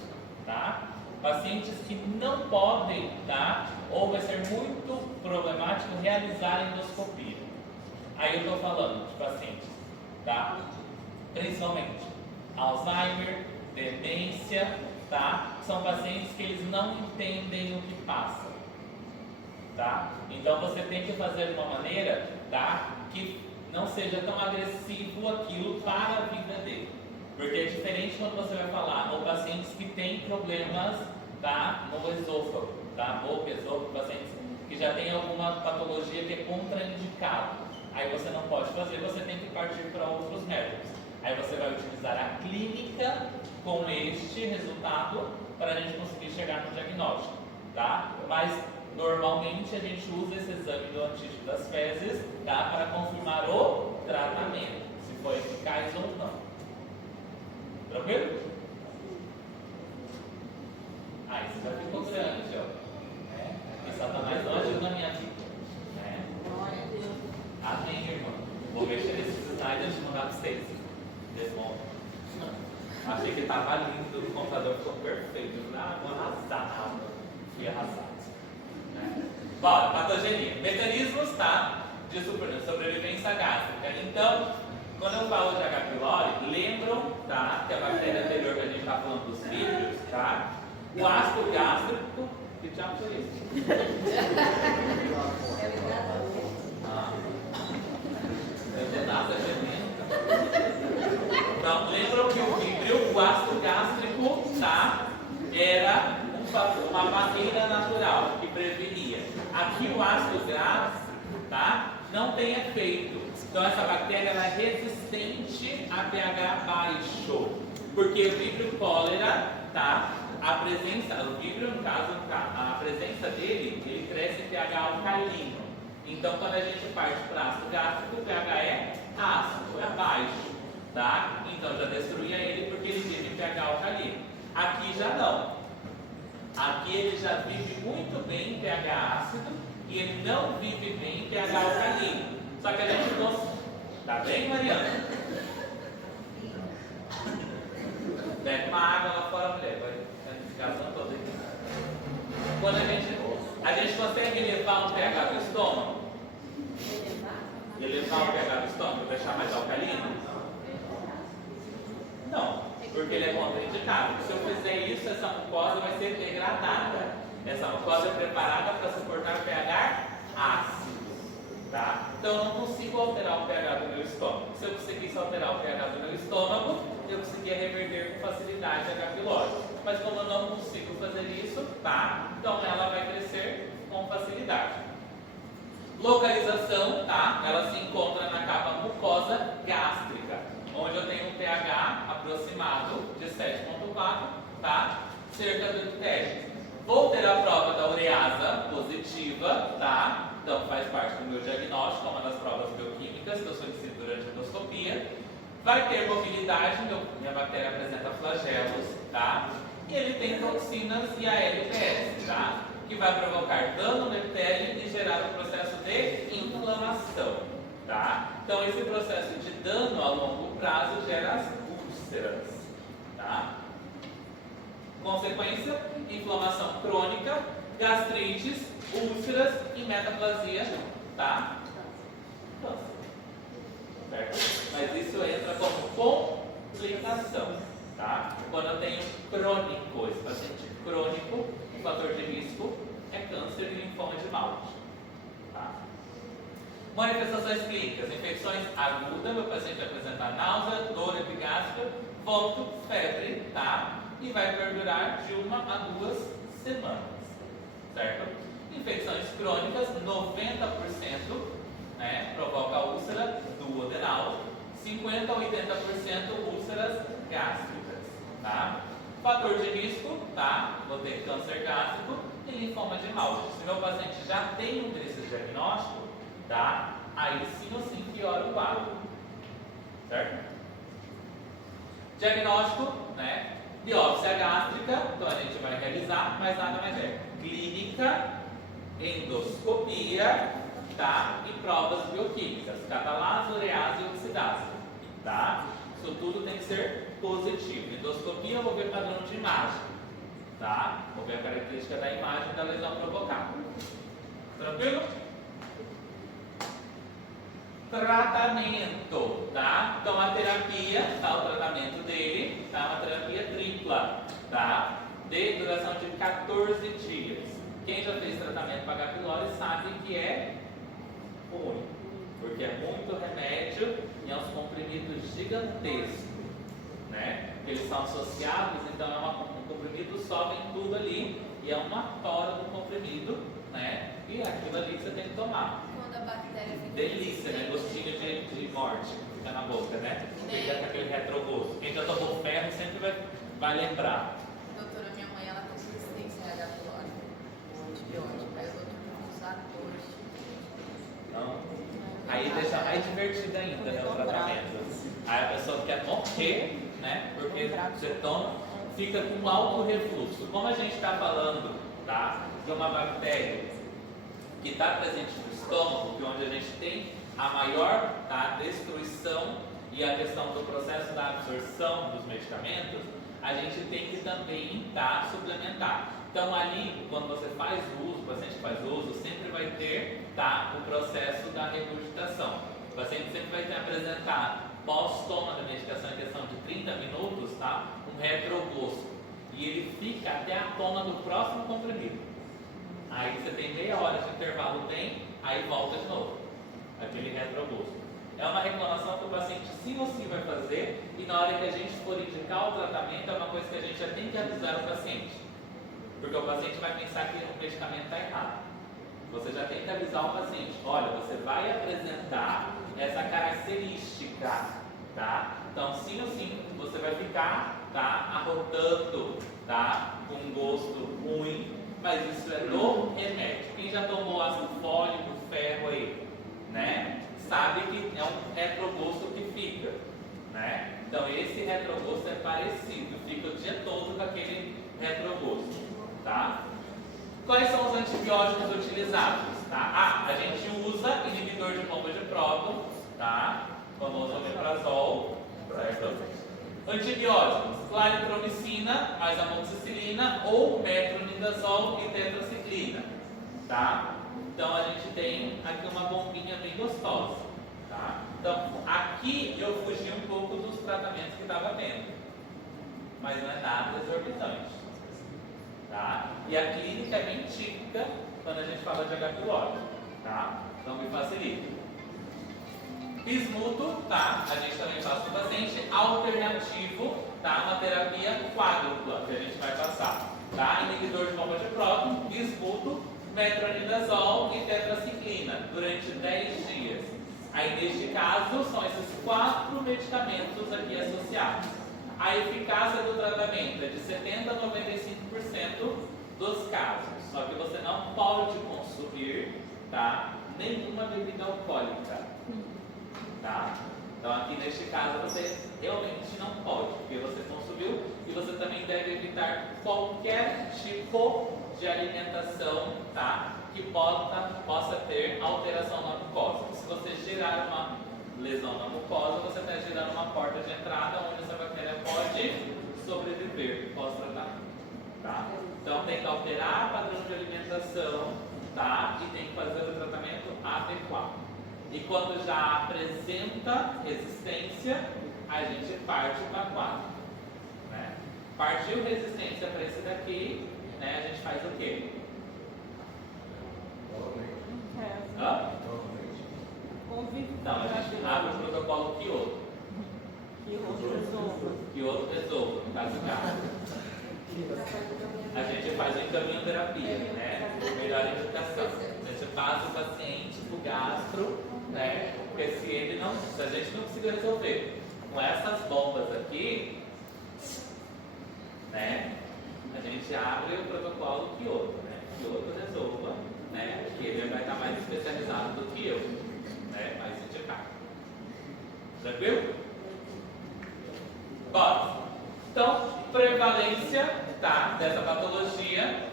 tá? Pacientes que não podem, tá? Ou vai ser muito problemático realizar endoscopia. Aí eu estou falando de pacientes, tá? principalmente Alzheimer, demência, tá? São pacientes que eles não entendem o que passa, tá? Então você tem que fazer de uma maneira, tá, que não seja tão agressivo aquilo para a vida dele. Porque é diferente quando você vai falar ou pacientes que têm problemas, tá, no esôfago, tá? Boca, esôfago, pacientes que já têm alguma patologia que é contraindicada. Aí você não pode fazer, você tem que partir para outros métodos. Aí você vai utilizar a clínica com este resultado para a gente conseguir chegar no diagnóstico, tá? Mas normalmente a gente usa esse exame do antígeno das fezes, tá, para confirmar o tratamento, se foi eficaz ou não. Tranquilo? Ah, isso já ficou grande, ó. E Satanás não ajuda na minha vida. Glória a Deus. Amém, irmão. Vou mexer nesses slides antes de mandar para vocês. Demônio. Achei que estava lindo, o computador ficou perfeito. Eu falei, vou arrasar na aula. Fui arrasado. Bora, patogenia. Mecanismos, tá, de sobrevivência gástrica. Então, quando eu falo de H. pylori, lembram, tá, que a bactéria anterior que a gente está falando dos vídeos, tá? O ácido gástrico, que diabo foi isso? Eu tenho nada Então, lembram que o víbrio, o ácido gástrico, tá, era uma barreira natural que prevenia. Aqui o ácido gástrico, tá, não tem efeito. Então essa bactéria ela é resistente a pH baixo, porque o víbrio cólera, tá, o víbrio no caso, a presença dele, ele cresce em pH alcalino. Então quando a gente parte para ácido gástrico, o pH é ácido, é baixo, tá? Então já destruía ele porque ele vive em pH alcalino. Aqui já não. Aqui ele já vive muito bem em pH ácido e ele não vive bem em pH alcalino. Só que a gente não... Tá bem, Mariana? Pega uma água lá fora, mulher. Vai ficar toda aqui. Quando a gente consegue elevar o pH do estômago? Elevar o pH do estômago, deixar mais alcalino? Não, porque ele é contraindicado. Se eu fizer isso, essa mucosa vai ser degradada. Essa mucosa é preparada para suportar o pH ácido. Tá? Então eu não consigo alterar o pH do meu estômago. Se eu conseguisse alterar o pH do meu estômago, eu conseguia reverter com facilidade a H. pylori. Mas como eu não consigo fazer isso, tá? Então ela vai crescer com facilidade. Localização, tá? Ela se encontra na capa mucosa gástrica, onde eu tenho um pH aproximado de 7,4, tá? Cerca do epitélio. Vou ter a prova da urease positiva, tá? Então faz parte do meu diagnóstico, uma das provas bioquímicas que eu solicito durante a endoscopia. Vai ter mobilidade, minha bactéria apresenta flagelos, tá? E ele tem toxinas e ALPS, tá? Que vai provocar dano no epitélio e gerar um processo de inflamação, tá? Então esse processo de dano a longo prazo gera as úlceras, tá? Consequência, inflamação crônica, gastrites, úlceras e metaplasia, tá? Certo? Mas isso entra como complicação, tá? Quando eu tenho crônico, esse paciente crônico, o fator de risco é câncer e linfoma de Malte, tá? Manifestações clínicas, infecções agudas, meu paciente vai apresentar náusea, dor epigástrica, vômito, febre, tá? E vai perdurar de 1 a 2 semanas, certo? Infecções crônicas, 90%, né, provoca úlcera duodenal, 50 a 80% úlceras gástricas, tá? Fator de risco, tá? Vou ter câncer gástrico e linfoma de Malte. Se meu paciente já tem um desses diagnósticos, tá? Aí sim ou sim piora o quadro, certo? Diagnóstico, né? Biópsia gástrica, então a gente vai realizar, mas nada mais é clínica, endoscopia, tá? E provas bioquímicas, catalase, urease e oxidase, tá? Isso tudo tem que ser positivo. Endoscopia eu vou ver padrão de imagem, tá? Vou ver a característica da imagem da lesão provocada. Tranquilo? Tratamento, tá? Então a terapia, tá? 14 dias. Quem já fez tratamento para H. pylori sabe que é ruim, porque é muito remédio e é uns comprimidos gigantescos, né? Eles são associados, então um comprimido sobe em tudo ali e é uma tora do comprimido, né? E é aquilo ali que você tem que tomar. Quando a bactéria fica Delícia, né? Gostinho de morte, fica na boca, né? Fica com aquele retrogosto. Quem já tomou ferro sempre vai lembrar. Doutora, minha mãe, ela tem resistência a H. pylori, antibiótico, aí o doutor vai usar 2 Então, aí deixa mais divertido ainda, né, o tratamento. Aí a pessoa quer morrer, né? Porque você toma, fica com alto refluxo. Como a gente está falando, tá, de uma bactéria que está presente no estômago, que é onde a gente tem a maior, tá, destruição e a questão do processo da absorção dos medicamentos, a gente tem que também suplementar. Então ali, quando você faz uso, o paciente faz uso, sempre vai ter, tá, o processo da regurgitação. O paciente sempre vai ter apresentar, pós-toma da medicação em questão de 30 minutos, tá, um retrogosto. E ele fica até a toma do próximo comprimido. Aí você tem meia hora de intervalo bem, aí volta de novo, aquele retrogosto. É uma reclamação que o paciente sim ou sim vai fazer, e na hora que a gente for indicar o tratamento, é uma coisa que a gente já tem que avisar o paciente. Porque o paciente vai pensar que o medicamento está errado. Você já tem que avisar o paciente, olha, você vai apresentar essa característica, tá? Então, sim ou sim, você vai ficar, tá, arrotando, tá, com um gosto ruim, mas isso é do remédio. Quem já tomou ácido fólico, ferro aí, né, sabe que é um retrogosto que fica, né? Então, esse retrogosto é parecido, fica o dia todo com aquele retrogosto, tá? Quais são os antibióticos utilizados? Tá? A gente usa inibidor de bomba de próton, tá? O famoso omeprazol, certo? Antibióticos, claritromicina, mais amoxicilina ou metronidazol e tetraciclina, tá? Então a gente tem aqui uma bombinha bem gostosa, tá? Então aqui eu fugi um pouco dos tratamentos que estava tendo, mas não é nada exorbitante, tá? E a clínica é bem típica quando a gente fala de H. pylori, tá? Então me facilita. Bismuto, tá? A gente também passa para o paciente. Alternativo, tá? Uma terapia quádrupla que a gente vai passar, tá? Inibidor de bomba de próton, bismuto, metronidazol e tetraciclina durante 10 dias. Aí neste caso são esses 4 medicamentos aqui associados. A eficácia do tratamento é de 70% a 95% dos casos. Só que você não pode consumir, tá, nenhuma bebida alcoólica. Tá? Então aqui neste caso você realmente não pode, porque você consumiu, e você também deve evitar qualquer tipo de alimentação, tá, que possa ter alteração na mucosa. Se você gerar uma lesão na mucosa, você está gerando uma porta de entrada onde essa bactéria pode sobreviver pós-tratamento. Tá? Então tem que alterar o padrão de alimentação, tá, e tem que fazer o tratamento adequado. E quando já apresenta resistência, a gente parte para 4. Né? Partiu resistência para esse daqui, né, a gente faz o quê? Então, a gente abre o protocolo Kyoto. Kyoto resolva, no caso do caso. A gente faz encaminhoterapia, né? Melhor indicação. A gente passa o paciente para o gastro, né? Porque se a gente não conseguir resolver com essas bombas aqui, né? A gente abre o protocolo Kyoto, né? Kyoto resolva, né? Que ele vai estar mais especializado do que eu, né? Mais indicado. Tranquilo? Bom, então, prevalência, tá, dessa patologia,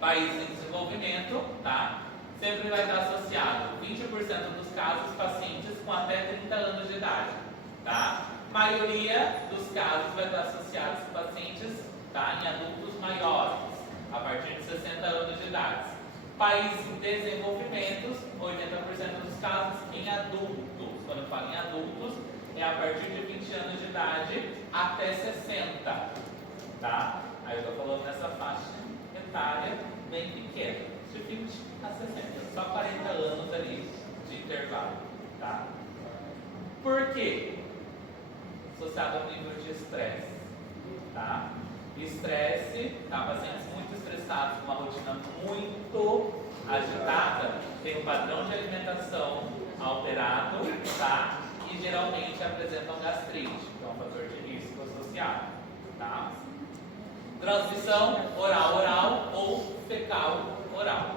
país em desenvolvimento, tá, sempre vai estar associado 20% dos casos pacientes com até 30 anos de idade, tá? Maioria dos casos vai estar associados com pacientes, tá, em adultos maiores, a partir de 60 anos de idade. Países em desenvolvimento, 80% dos casos em adultos. Quando eu falo em adultos, é a partir de 20 anos de idade até 60, tá? Aí eu estou falando nessa faixa etária bem pequena, de 20 a 60, só 40 anos ali de intervalo, tá? Por quê? Associado ao nível de estresse, tá? Estresse, tá? Pacientes muito estressados, com uma rotina muito agitada, tem um padrão de alimentação alterado, tá? E geralmente apresentam gastrite, que é um fator de risco associado, tá? Transmissão oral ou fecal-oral,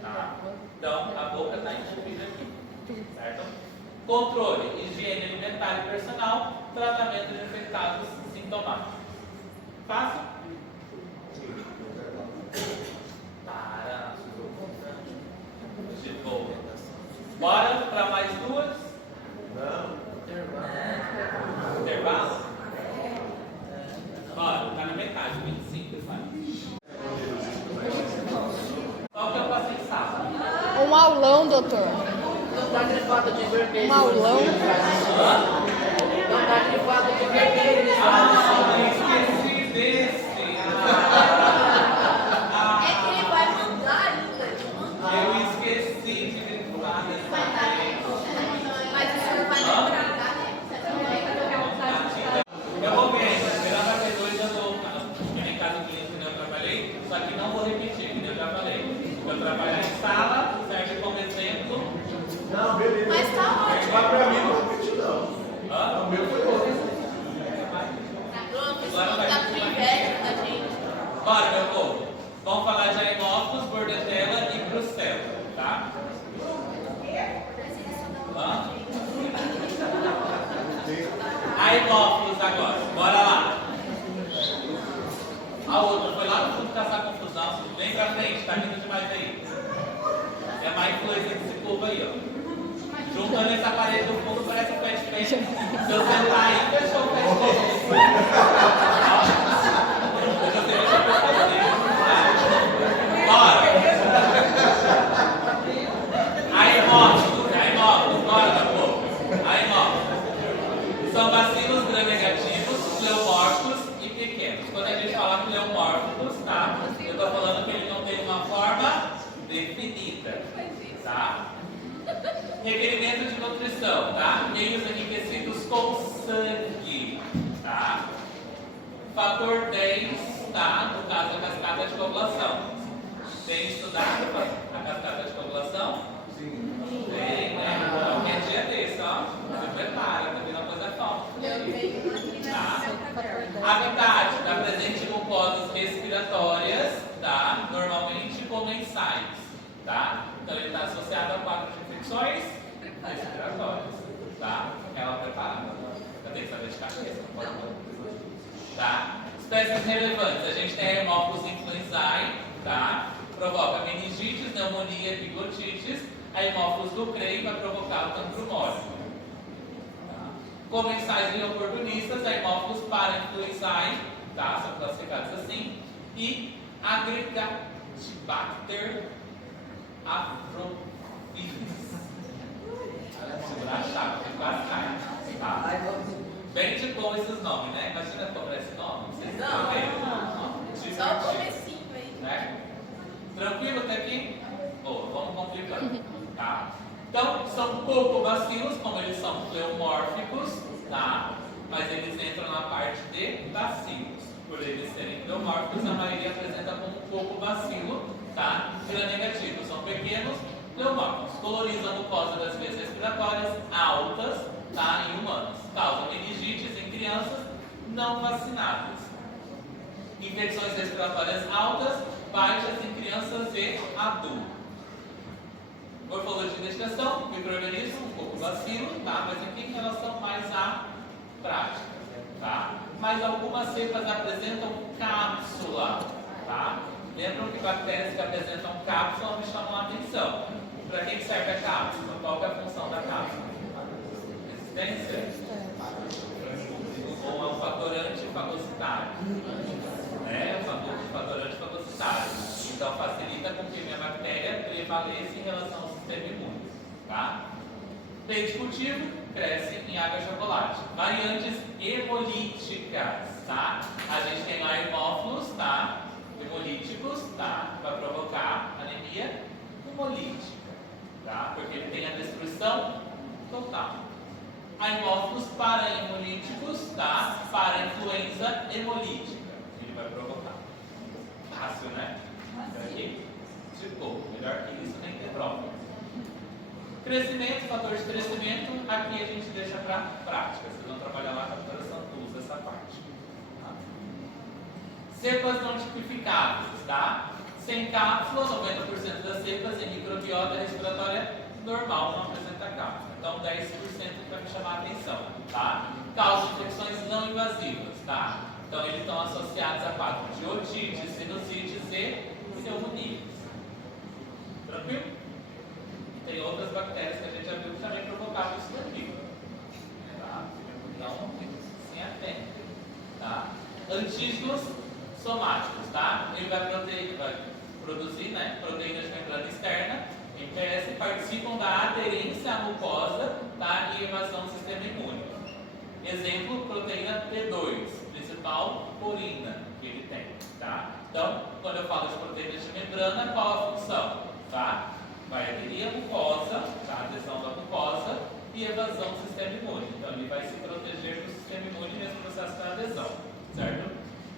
tá? Então, a boca está envolvida aqui, certo? Controle, higiene alimentar e personal, tratamento de infectados sintomáticos. Fácil? Para. De boa. Bora para mais duas? Não. Intervalo? Bora, tá na metade, 25, sabe? Qual que é o paciente sábado? Um aulão, doutor. Não tá grifado de vermelho. Um aulão. Não tá grifado de vermelho. Esqueci desse. É que ele vai mandar ainda. Eu esqueci de grifar desse. Mas o senhor vai lembrar, né? Eu vou ver, esperando a P2 eu estou em casa do cliente que eu trabalhei, só que não vou repetir, que eu já falei. Eu trabalhar em sala, serve como exemplo. Não, beleza. Mas tá ótimo. Mas pra mim não repetiu, não. Hã? O meu foi outro. Pronto, esse povo tá com inveja da gente. Bora, meu povo. Vamos falar de aimófilos, bordetela e brustela, tá? Hã? Aimófilos agora, bora lá. A outra foi lá no fundo caçar confusão. Vem pra frente, tá vindo demais aí. É a má influência desse povo aí, ó. Juntando essa parede do fundo, parece um pet pet. Se eu sentar aí, fechou o pet pet. Bora! Aimófilos, bora da povo. Aimófilos. São bacilos gram-negativos, pleomórficos e pequenos. Quando a gente fala pleomórficos, tá? Eu estou falando que ele não tem uma forma definida, tá? Requerimento de nutrição, tá? Meios enriquecidos com sangue, tá? Fator 10, tá? No caso, a cascata de coagulação. Tem estudado a cascata de coagulação? Sim. Tem, né? Qualquer dia desse, ó. Se prepara, tá vendo uma coisa forte. Tá? Habitat, tá presente em mucosas respiratórias, tá? Normalmente como ensaios, tá? Então ele está associado a quadro de infecções respiratórias, tá? Ela preparada. Eu tenho que saber de cabeça, não pode fazer. Tá? Espécies relevantes, a gente tem Haemophilus influenzae, tá? Provoca meningites, pneumonia, epiglottitis. A Haemophilus ducreyi vai provocar o cancro mórbido. Tá? Comensais e oportunistas, a Haemophilus parainfluenzae, tá? São classificados assim. E Aggregatibacter afrophilis. Segurar a chave, que quase cai. Tá? Bem de bom esses nomes, né? Imagina cobrar esse nome. Vocês estão vendo? Só o comecinho aí. Né? Tranquilo até aqui? Boa, vamos complicando. Tá? Então, são cocobacilos, como eles são pleomórficos, tá? Mas eles entram na parte de bacilos. Por eles serem pleomórficos, a maioria apresenta como cocobacilo, tá? Gram-negativos, são pequenos pleomórficos. Colorizam a mucosa das vias respiratórias altas, tá? Em humanos. Causam meningites em crianças não vacinadas. Infecções respiratórias altas, baixas em crianças e adultos. Morfologia de destinação, micro-organismo, um pouco bacilo, tá? Mas aqui em relação mais à prática, tá? Mas algumas cepas apresentam cápsula, tá? Lembram que bactérias que apresentam cápsula me chamam a atenção. Para que serve a cápsula? Qual que é a função da cápsula? Resistência? Ou é um fator antifagocitário? É um fator antifagocitário. Então facilita com que a minha bactéria prevaleça em relação ao sistema imune. Tá? Leite de cultivo cresce em água de chocolate. Variantes hemolíticas. Tá? A gente tem lá Haemophilus, tá? hemolíticos, tá? Vai provocar anemia hemolítica, tá? Porque ele tem a destruição total. Haemófilos para-hemolíticos, tá? Para influenza hemolítica, ele vai provocar. Fácil, né? Aqui, tipo, melhor que isso nem ter prova. Crescimento, fator de crescimento, aqui a gente deixa para prática. Vocês vão trabalhar lá com a doutora Santos essa parte. Tá? Cepas não tipificáveis, tá? Sem cápsula, 90% das cepas em microbiota respiratória normal não apresenta cápsula. Então 10% vai me chamar a atenção, tá? Causa de infecções não invasivas, tá? Então eles estão associados a quadro de otite, sinusites e pneumonias. Tranquilo? Tem outras bactérias que a gente já viu que também provocavam isso daqui. Tá? Então, se atente. Tá? Antígenos somáticos, tá? Ele vai produzir, né, proteínas de membrana externa, MPS, participam da aderência à mucosa, tá? E evasão do sistema imune. Exemplo, proteína T2, principal purina que ele tem, tá? Então, quando eu falo de proteínas de membrana, qual a função? Tá? Vai aderir à mucosa, tá? Adesão da mucosa e evasão do sistema imune. Então, ele vai se proteger do sistema imune nesse processo da adesão, certo?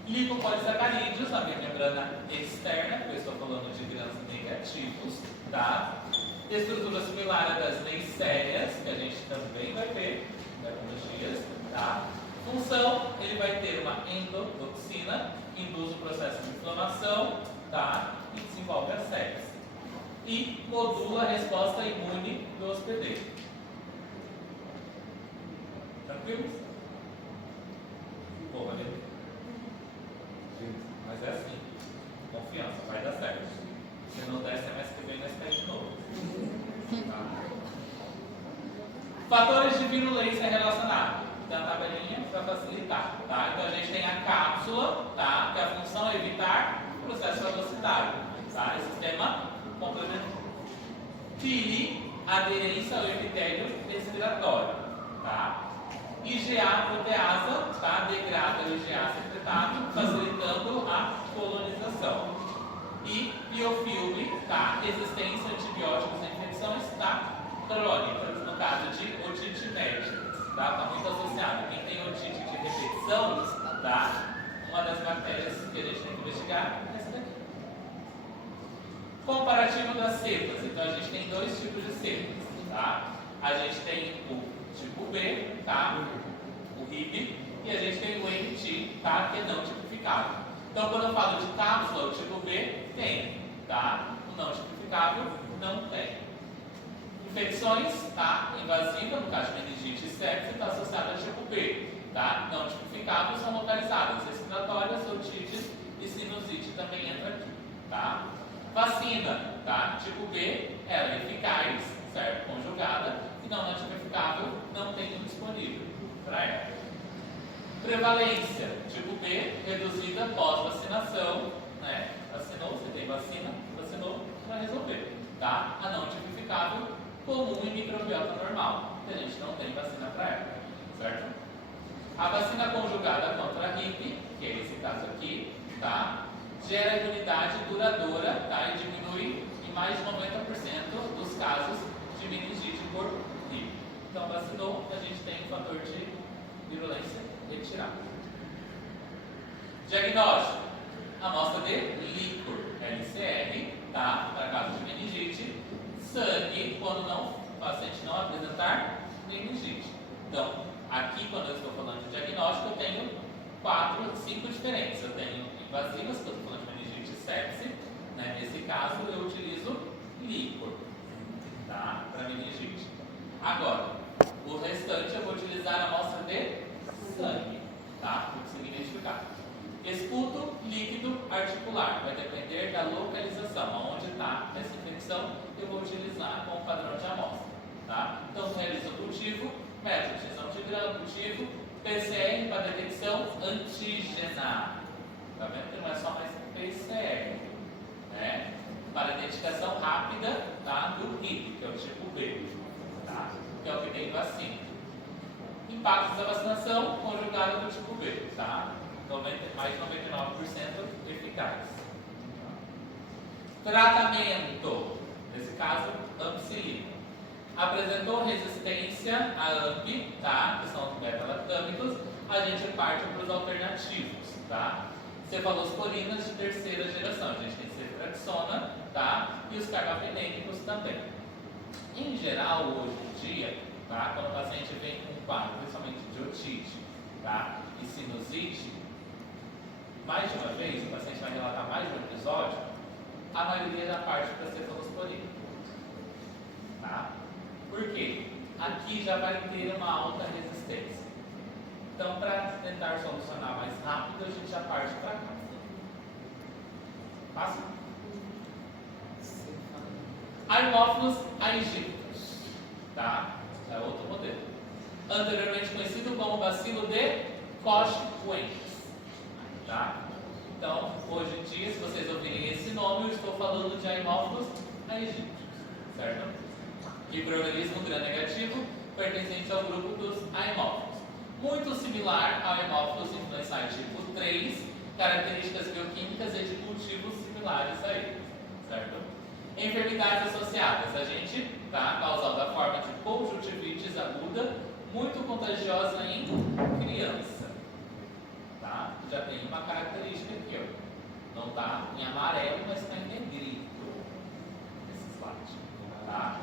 Lipopolissacarídeos, a membrana externa, que eu estou falando de grãos negativos, tá? Estrutura similar a das neissérias, que a gente também vai ver daqui uns dias, tá? Função, ele vai ter uma endotoxina, que induz o processo de inflamação, tá? E desenvolve a sepse. E modula a resposta imune do hospedeiro. Tranquilo? Boa, né? Mas é assim, confiança, vai dar certo. Se não der, semestre que vem nós pede de novo. Tá? Fatores de virulência relacionados. Da tabelinha para facilitar, tá? Então a gente tem a cápsula, tá? Que a função é evitar o processo fagocitário, tá? É sistema complementar. Pili, aderência ao epitélio respiratório, tá? IgA proteasa, tá? Degrada o IgA secretado, facilitando a colonização. E biofilme, tá? Resistência a antibióticos e infecções, tá? Crônicas, no caso de otite médica. Tá? Está muito associado. Quem tem otite de repetição, tá? Uma das bactérias que a gente tem que investigar é essa daqui. Comparativo das cepas. Então a gente tem dois tipos de cepas, tá? A gente tem o tipo B, tá? O RIB, e a gente tem o MT, tá? Que é não tipificável. Então quando eu falo de cápsula, o tipo B tem, tá? O não tipificável não tem. Infecções, tá? Invasiva, no caso de meningite e sepse, está associada ao tipo B, tá? Não tipificáveis são localizadas respiratórias, otites e sinusite também entra aqui, tá? Vacina, tá? Tipo B, ela é eficaz, certo? Conjugada, e não tipificável, não tem disponível para ela. Prevalência, tipo B, reduzida pós-vacinação, né? Vacinou, você tem vacina, vacinou, vai resolver, tá? A não tipificável, comum em microbiota normal, que a gente não tem vacina para ela, certo? A vacina conjugada contra a gripe, que é esse caso aqui, tá? Gera imunidade duradoura, tá? E diminui em mais de 90% dos casos de meningite por gripe. Então, vacinou, a gente tem um fator de virulência retirado. Diagnóstico: amostra de líquor, LCR, tá? Para caso de meningite. Sangue, quando o paciente não apresentar meningite. Então, aqui, quando eu estou falando de diagnóstico, eu tenho 5 diferentes. Eu tenho invasivas, quando eu estou falando de meningite e sepse. Né? Nesse caso, eu utilizo líquor, tá? Para meningite. Agora, o restante eu vou utilizar a amostra de sangue, tá? Para conseguir identificar. Esputo líquido articular, vai depender da localização, onde está essa infecção, eu vou utilizar como padrão de amostra, tá? Então, realizo o cultivo, método de exame de grão, cultivo, PCR para detecção antígena, tá vendo que não é só mais PCR, né? Para identificação rápida, tá? Do RIB, que é o tipo B, tá? Que é o que tem vacina. Impactos da vacinação conjugado do tipo B, tá? Mais de 99% eficaz. Tratamento, nesse caso, ampicilina. Apresentou resistência a AMP, tá? Que são beta-lactâmicos, a gente parte para os alternativos, tá? Cefalosporinas de terceira geração, a gente tem ceftriaxona, tá? E os carbamazepínicos também. Em geral, hoje em dia, tá? Quando o paciente vem com um quadro, principalmente de otite, tá? E sinusite, mais de uma vez, o paciente vai relatar mais de um episódio, a maioria já parte para cefalosporina, tá? Por quê? Aqui já vai ter uma alta resistência. Então, para tentar solucionar mais rápido, a gente já parte para cá. Fácil? Haemophilus aegyptus, tá? É outro modelo. Anteriormente conhecido como bacilo de Koch-Wenz, tá? Então, hoje em dia, se vocês ouvirem esse nome, eu estou falando de Haemophilus aegyptus, certo? Microorganismo gram-negativo, pertencente ao grupo dos haemófilos. Muito similar ao Haemophilus influenzae tipo 3, características bioquímicas e de cultivos similares a ele, certo? Enfermidades associadas, a gente tá causando a forma de conjuntivites aguda, muito contagiosa em criança, tá? Já tem uma característica aqui, ó. Não está em amarelo, mas está em negrito, esse slide, tá?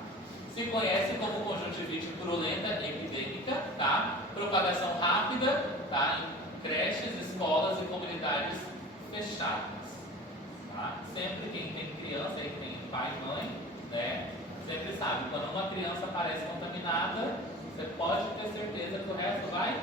Se conhece como conjuntivite purulenta epidêmica, tá? Propagação rápida, tá? Em creches, escolas e comunidades fechadas, tá? Sempre quem tem criança e tem pai e mãe, né? Sempre sabe, quando uma criança aparece contaminada, você pode ter certeza que o resto vai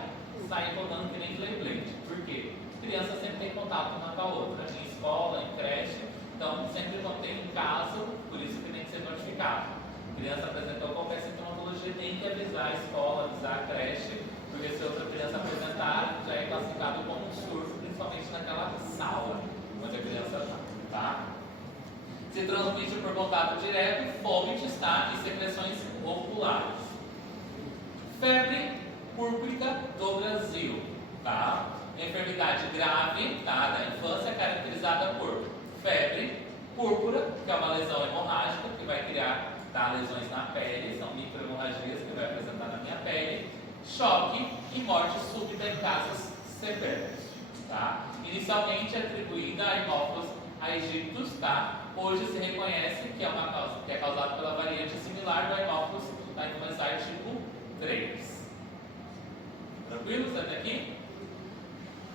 sair rodando que nem Beyblade. Por quê? Criança sempre tem contato uma com a outra, em escola, em creche, então sempre vão ter um caso, por isso que tem que ser notificado. A criança apresentou qualquer sintomatologia, tem que avisar a escola, avisar a creche, porque se outra criança apresentar, já é classificado como um surto, principalmente naquela sala onde a criança está, tá? Se transmite por contato direto, vômitos, tá? E secreções oculares. Febre púrpura do Brasil, tá? Enfermidade grave, tá? Da infância, caracterizada por febre púrpura, que é uma lesão hemorrágica, que vai criar, tá, lesões na pele, são microhemorragias que vai apresentar na minha pele, choque e morte súbita em casos severos, tá? Inicialmente atribuída a Haemophilus aegyptus, tá? Hoje se reconhece que é uma causa que é causada pela variante similar do Haemophilus influenzae tipo 3. Tranquilo? Até aqui?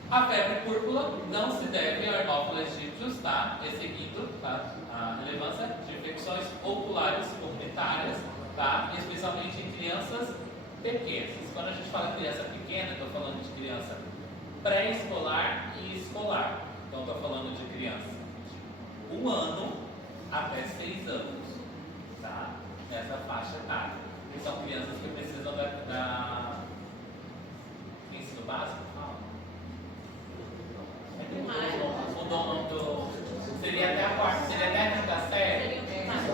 A febre púrpura não se deve ao Haemophilus aegyptus, tá? E seguindo, tá? A relevância de infecções oculares comunitárias, tá? Especialmente em crianças pequenas. Quando a gente fala criança pequena, estou falando de criança pré-escolar e escolar. Então, estou falando de criança de 1 ano até 6 anos, tá? Nessa faixa etária. Que são crianças que precisam da ensino básico? O nome do... Seria até a quarta, seria até a quinta série? Primário.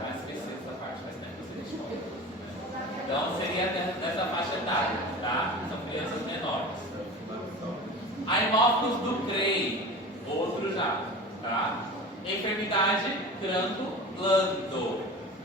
Vai esquecer essa parte, mas não é que você deixou. Então, seria nessa faixa etária, tá? São crianças menores. Haemophilus do Crey, outro já, tá? Enfermidade granulando,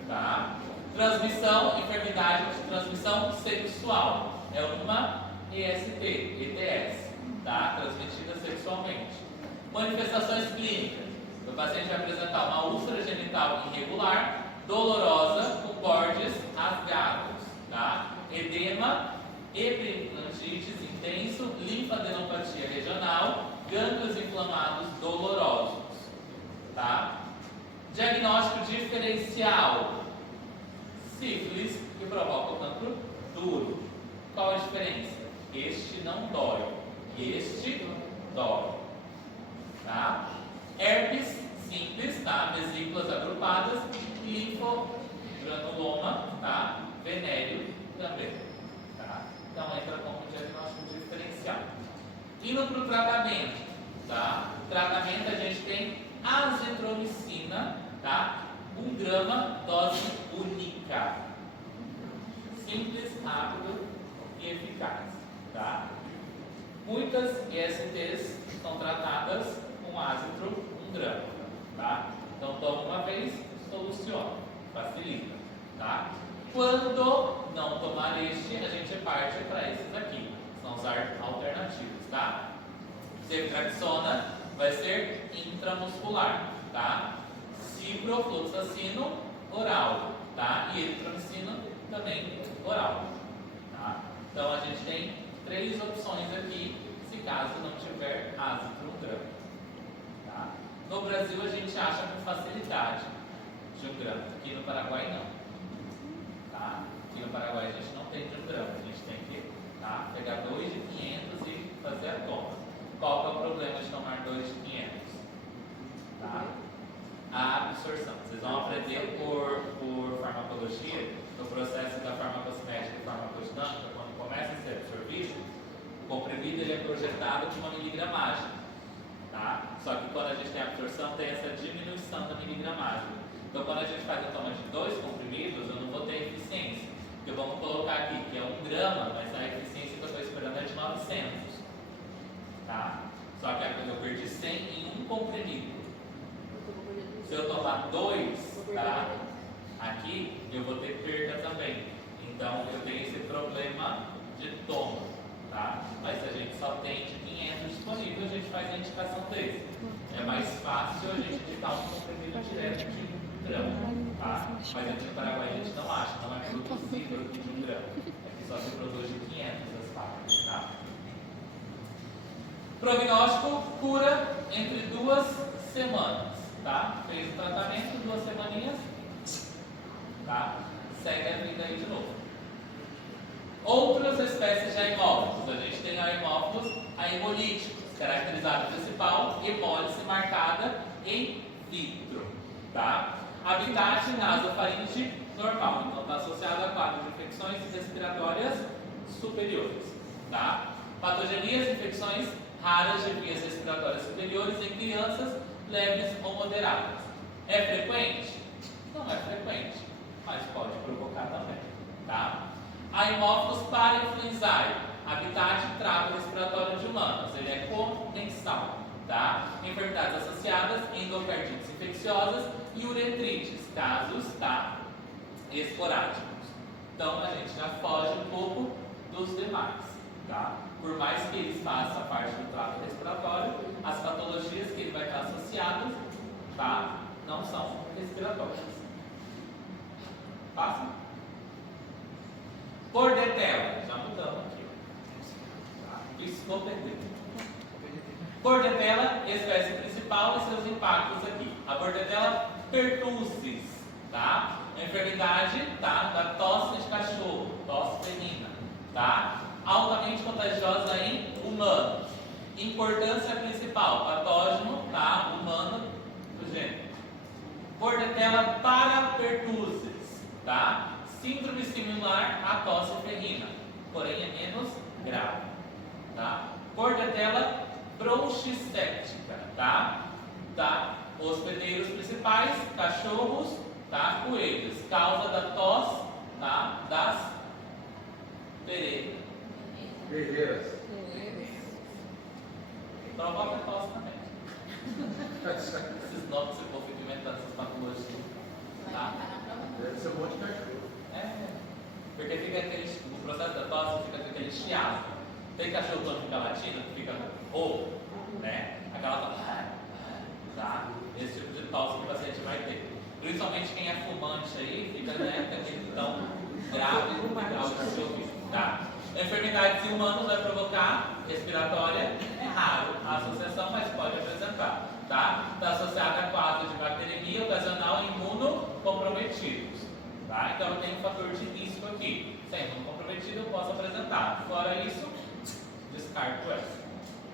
tá? Transmissão, enfermidade de transmissão sexual. É uma ETS, tá? Transmitida sexualmente. Manifestações clínicas. O paciente vai apresentar uma úlcera genital irregular, dolorosa, com bordes rasgados, tá? Edema, epimangites intenso, linfadenopatia regional, gânglios inflamados dolorosos, tá? Diagnóstico diferencial: sífilis, que provoca o cancro duro. Qual a diferença? Este não dói, este dói, tá? Herpes simples, tá? Vesículas agrupadas, linfogranuloma, tá? Venéreo também, tá? Então entra como diagnóstico diferencial. Indo para o tratamento, tá? Tratamento a gente tem azitromicina, tá? 1 grama, dose única. Simples, rápido e eficaz, tá? Muitas ISTs são tratadas com azitro 1 grama. Tá? Então toma uma vez, soluciona, facilita. Tá? Quando não tomar este, a gente parte para esses aqui. São os alternativos. Tá? Ceftriaxona vai ser intramuscular. Tá? Ciprofloxacino oral. Tá? E eritromicina também oral. Tá? Então a gente tem 3 opções aqui, se caso não tiver ácido 1 grama. Tá? No Brasil a gente acha com facilidade de 1 grama. Aqui no Paraguai não. Tá? Aqui no Paraguai a gente não tem de 1 grama. A gente tem que pegar 2 de 500 e fazer a toma. Qual que é o problema de tomar 2 de 500? Tá? A absorção. Vocês vão aprender por farmacologia, no processo da farmacosmética e farmacodinâmica, quando começa a ser absorvido, o comprimido ele é projetado com uma miligramagem. Tá? Só que quando a gente tem absorção, tem essa diminuição da miligramagem. Então, quando a gente faz a toma de 2 comprimidos, eu não vou ter eficiência. Porque vamos colocar aqui que é 1 grama, mas a eficiência que eu estou esperando é de 900. Tá? Só que eu perdi 100 em 1 comprimido. Se eu tomar 2, tá? Aqui eu vou ter perda também. Então eu tenho esse problema de toma. Tá? Mas se a gente só tem de 500 disponível, a gente faz a indicação desse. É mais fácil a gente indicar um comprimido direto de 1 grama. Tá? Mas aqui no Paraguai a gente não acha, não é produzível de 1 grama. Aqui só se produz de 500 as fábricas. Tá? Prognóstico, cura entre 2 semanas. Tá? Fez o tratamento, 2 semaninhas, tá? Segue a vida aí de novo. Outras espécies de aemófilos. A gente tem aemófilos aemolíticos, caracterizado principal, hemólise marcada em vitro. Tá? Habitat nasofaringe normal, então está associado a quadro de infecções respiratórias superiores. Tá? Patogenias, infecções raras de vias respiratórias superiores em crianças leves ou moderadas. É frequente? Não é frequente, mas pode provocar também. Tá? Aemófilos parainfluenzae, habitat trato respiratório de humanos. Ele é comensal. Tá? Enfermidades associadas, endocardites infecciosas e uretrites, casos esporádicos. Então a gente já foge um pouco dos demais. Tá? Por mais que eles façam a parte do trato respiratório, as patologias que ele vai estar associado, tá? Não são respiratórias. Fácil? Bordetella, já mudamos aqui. Tá? Isso perder. Bordetella, espécie principal e seus impactos aqui. A Bordetella pertussis, tá? A enfermidade, tá? Da tosse de cachorro, tosse ferina, tá? Altamente contagiosa em humanos. Importância principal, patógeno, tá? Humano do gênero. Bordetella parapertussis, tá? Síndrome similar à tosse ferrina, porém é menos grave, tá? Bordetella bronchicéptica, tá? Hospedeiros principais, cachorros, tá? Coelhos. Causa da tosse, tá? Das pereiras. Provoca tosse também. Esses nomes, se for inventando essas patologias, tá? Deve ser um monte de cachorro. Porque fica o processo da tosse fica com aquele chiado. Tem cachorro quando fica latindo, que fica rouco, né? Aquela tosse, tá? Esse tipo de tosse que o paciente vai ter. Principalmente quem é fumante aí, fica, né, com aquele tão grave, grau de ouvido, tá? Enfermidades em humanos vai provocar respiratória, é raro a associação, mas pode apresentar, tá? Está associada a quadro de bacteremia ocasional e imunocomprometidos, tá? Então eu tenho um fator de risco aqui. Sendo imunocomprometido, eu posso apresentar. Fora isso, descarto essa,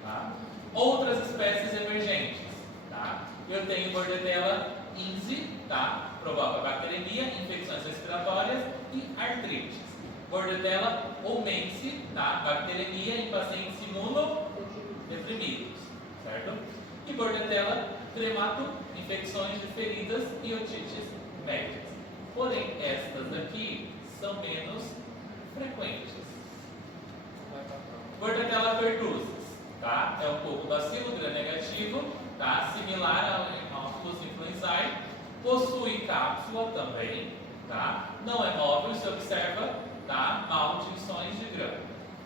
tá? Outras espécies emergentes, tá? Eu tenho Bordetella INSI, tá? Provoca bacteremia, infecções respiratórias e artrites. Bordetella omense, tá? Bacteremia em pacientes imunodeprimidos, certo? E Bordetella tremato, infecções de feridas e otites médias. Porém, estas aqui são menos frequentes. Bordetella pertussis, tá? É um pouco bacilo gram negativo, tá? Similar ao hemófilos ensaio. Possui cápsula também, tá? Não é móvel, se observa, tá? Maltinções de grão.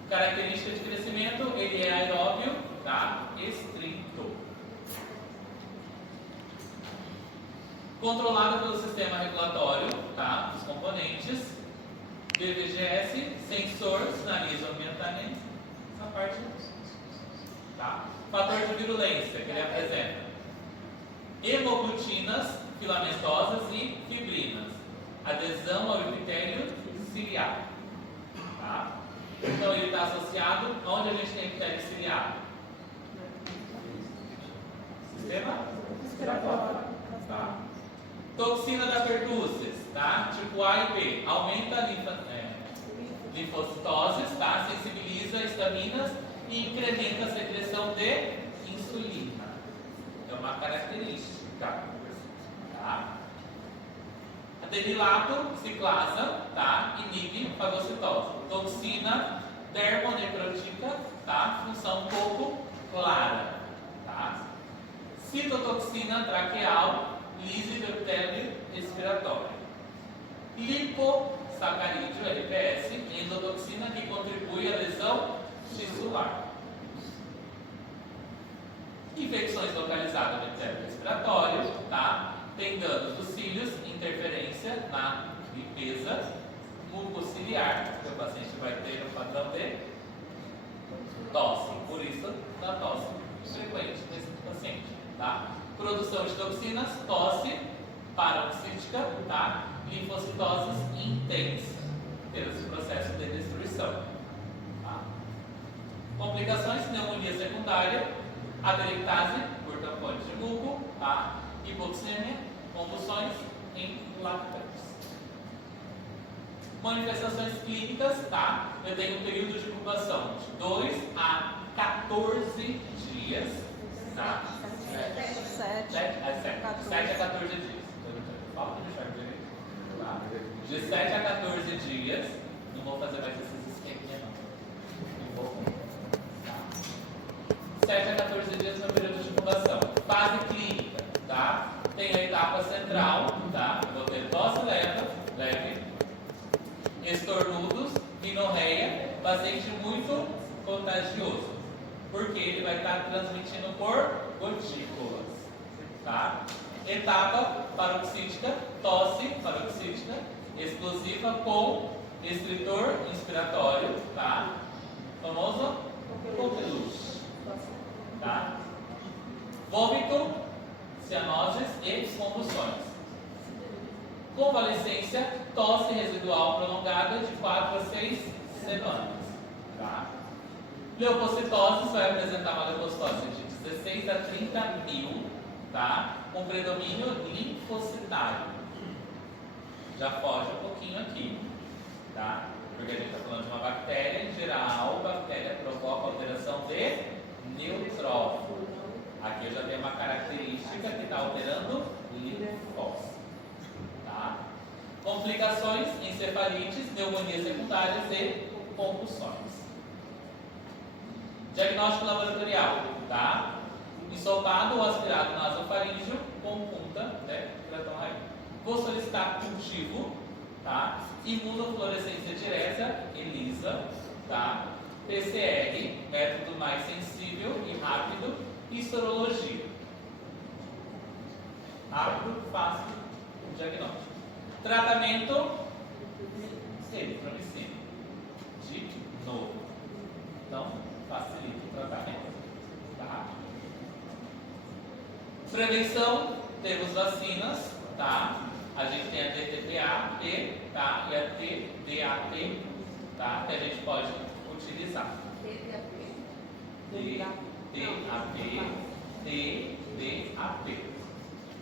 Característica de crescimento, ele é aeróbio, tá? Estrito. Controlado pelo sistema regulatório, tá? Os componentes. BVGS, sensor, sinaliza ambientalmente. Essa parte, tá? Fator de virulência que ele apresenta: hemoglutinas filamentosas e fibrinas. Adesão ao epitélio ciliar. Tá? Então ele está associado aonde a gente tem epitélio ciliar? Sistema respiratório. Tá? Toxina da pertussis, tá? Tipo A e B. Aumenta a linfocitoses, tá? Sensibiliza estaminas e incrementa a secreção de insulina. É uma característica. Tá? Adenilato ciclasa, tá? Inibe fagocitose. Toxina dermonecrótica, tá? Função pouco clara. Tá? Citotoxina traqueal, lise do epitélio respiratório. Liposacarídeo, LPS, endotoxina que contribui à lesão tissular. Infecções localizadas no epitélio respiratório, tá? Tem danos dos cílios, interferência na limpeza mucociliar, que o paciente vai ter um padrão de tosse, por isso da tosse frequente nesse paciente, tá? Produção de toxinas, tosse paroxística, tá? Linfocitoses intensa, pelo esse processo de destruição, tá? Complicações, pneumonia secundária, atelectase por tampões de muco, tá? Hipoxêmia, convulsões em lactantes. Manifestações clínicas, tá? Eu tenho um período de incubação de 2 a 14 dias, tá? 7 a 14 dias. Tá? De 7 a 14 dias. Não vou fazer mais esses esqueminhas, não. Não vou. Tá? 7 a 14 dias no período de incubação. Fase clínica, tá? Tem a etapa central, tá? Eu vou ter tosse leve, estornudos, rinorreia, paciente muito contagioso, porque ele vai estar transmitindo por gotículas, tá? Etapa paroxística, tosse paroxística, explosiva com restritor inspiratório, tá? Famoso coqueluche, tá? Vômito, cianoses e convulsões. Convalescência, tosse residual prolongada de 4 a 6 semanas. Tá? Leucocitose vai apresentar uma leucocitose de 16 a 30 mil, tá? Com predomínio linfocitário. Já foge um pouquinho aqui, tá? Porque a gente está falando de uma bactéria, em geral, a bactéria provoca alteração de neutrófilo. Aqui eu já tenho uma característica que está alterando linfócito. Tá? Complicações, encefalites, pneumonias secundárias e convulsões. Diagnóstico laboratorial, tá? Ensopado ou aspirado nasofaríngeo com punta, né? Vou solicitar cultivo, tá? Imunofluorescência direta, ELISA, tá? PCR, método mais sensível e rápido, e sorologia. Rápido, fácil, diagnóstico. Tratamento, eritromicina. De novo. Então, facilita o tratamento. Tá? Prevenção, temos vacinas, tá? A gente tem a DTPA-P, tá? E a TDAP, tá? Que a gente pode utilizar. TDAP,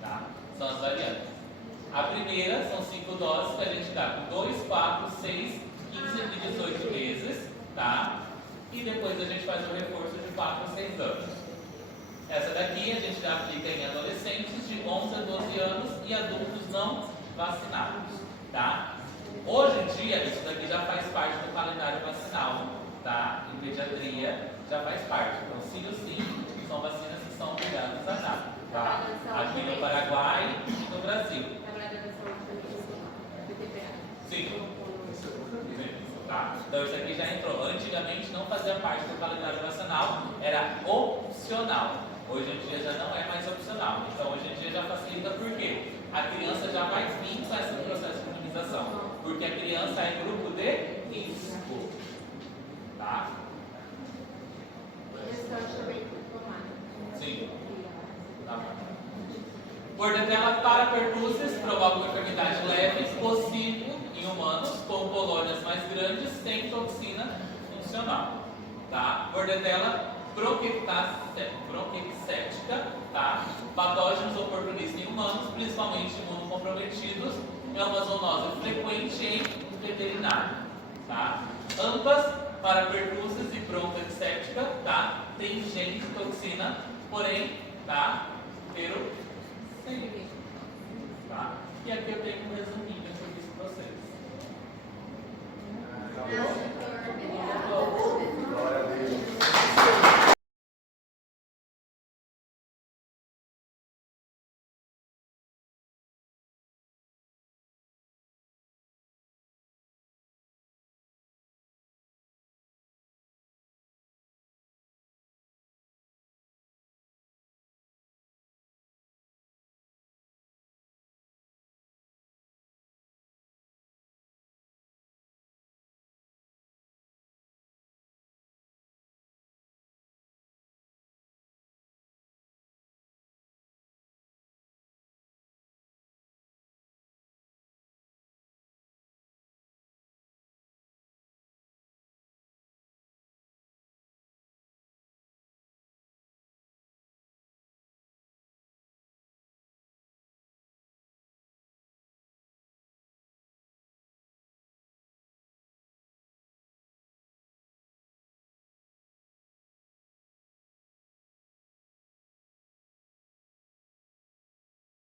tá? São as variantes. A primeira são 5 doses que a gente dá com 2, 4, 6, 15 e 18 meses, tá? E depois a gente faz o reforço de 4 a 6 anos. Essa daqui a gente já aplica em adolescentes de 11 a 12 anos e adultos não vacinados, tá? Hoje em dia, isso daqui já faz parte do calendário vacinal, tá? Em pediatria já faz parte. Então, sim, são vacinas que são obrigadas a dar. Tá? Aqui no Paraguai e no Brasil. Sim. Tá? Então isso aqui já entrou. Antigamente não fazia parte do calendário vacinal, era opcional. Hoje em dia já não é mais opcional. Então hoje em dia já facilita porque a criança já vai vir com esse processo de imunização. Porque a criança é grupo de risco. Tá? Sim. Tá. Bordetella para pertussis provoca uma enfermidade leve, possível em humanos, com colônias mais grandes, sem toxina funcional. Tá? Bordetella bronquiectética, tá? Patógenos oportunistas em humanos, principalmente imunocomprometidos, é uma zoonose frequente em veterinário. Tá? AMPAs para pertussis e bronquiectética, tá? Tem gene de toxina, porém, tá? Tá? E aqui eu tenho um resuminho.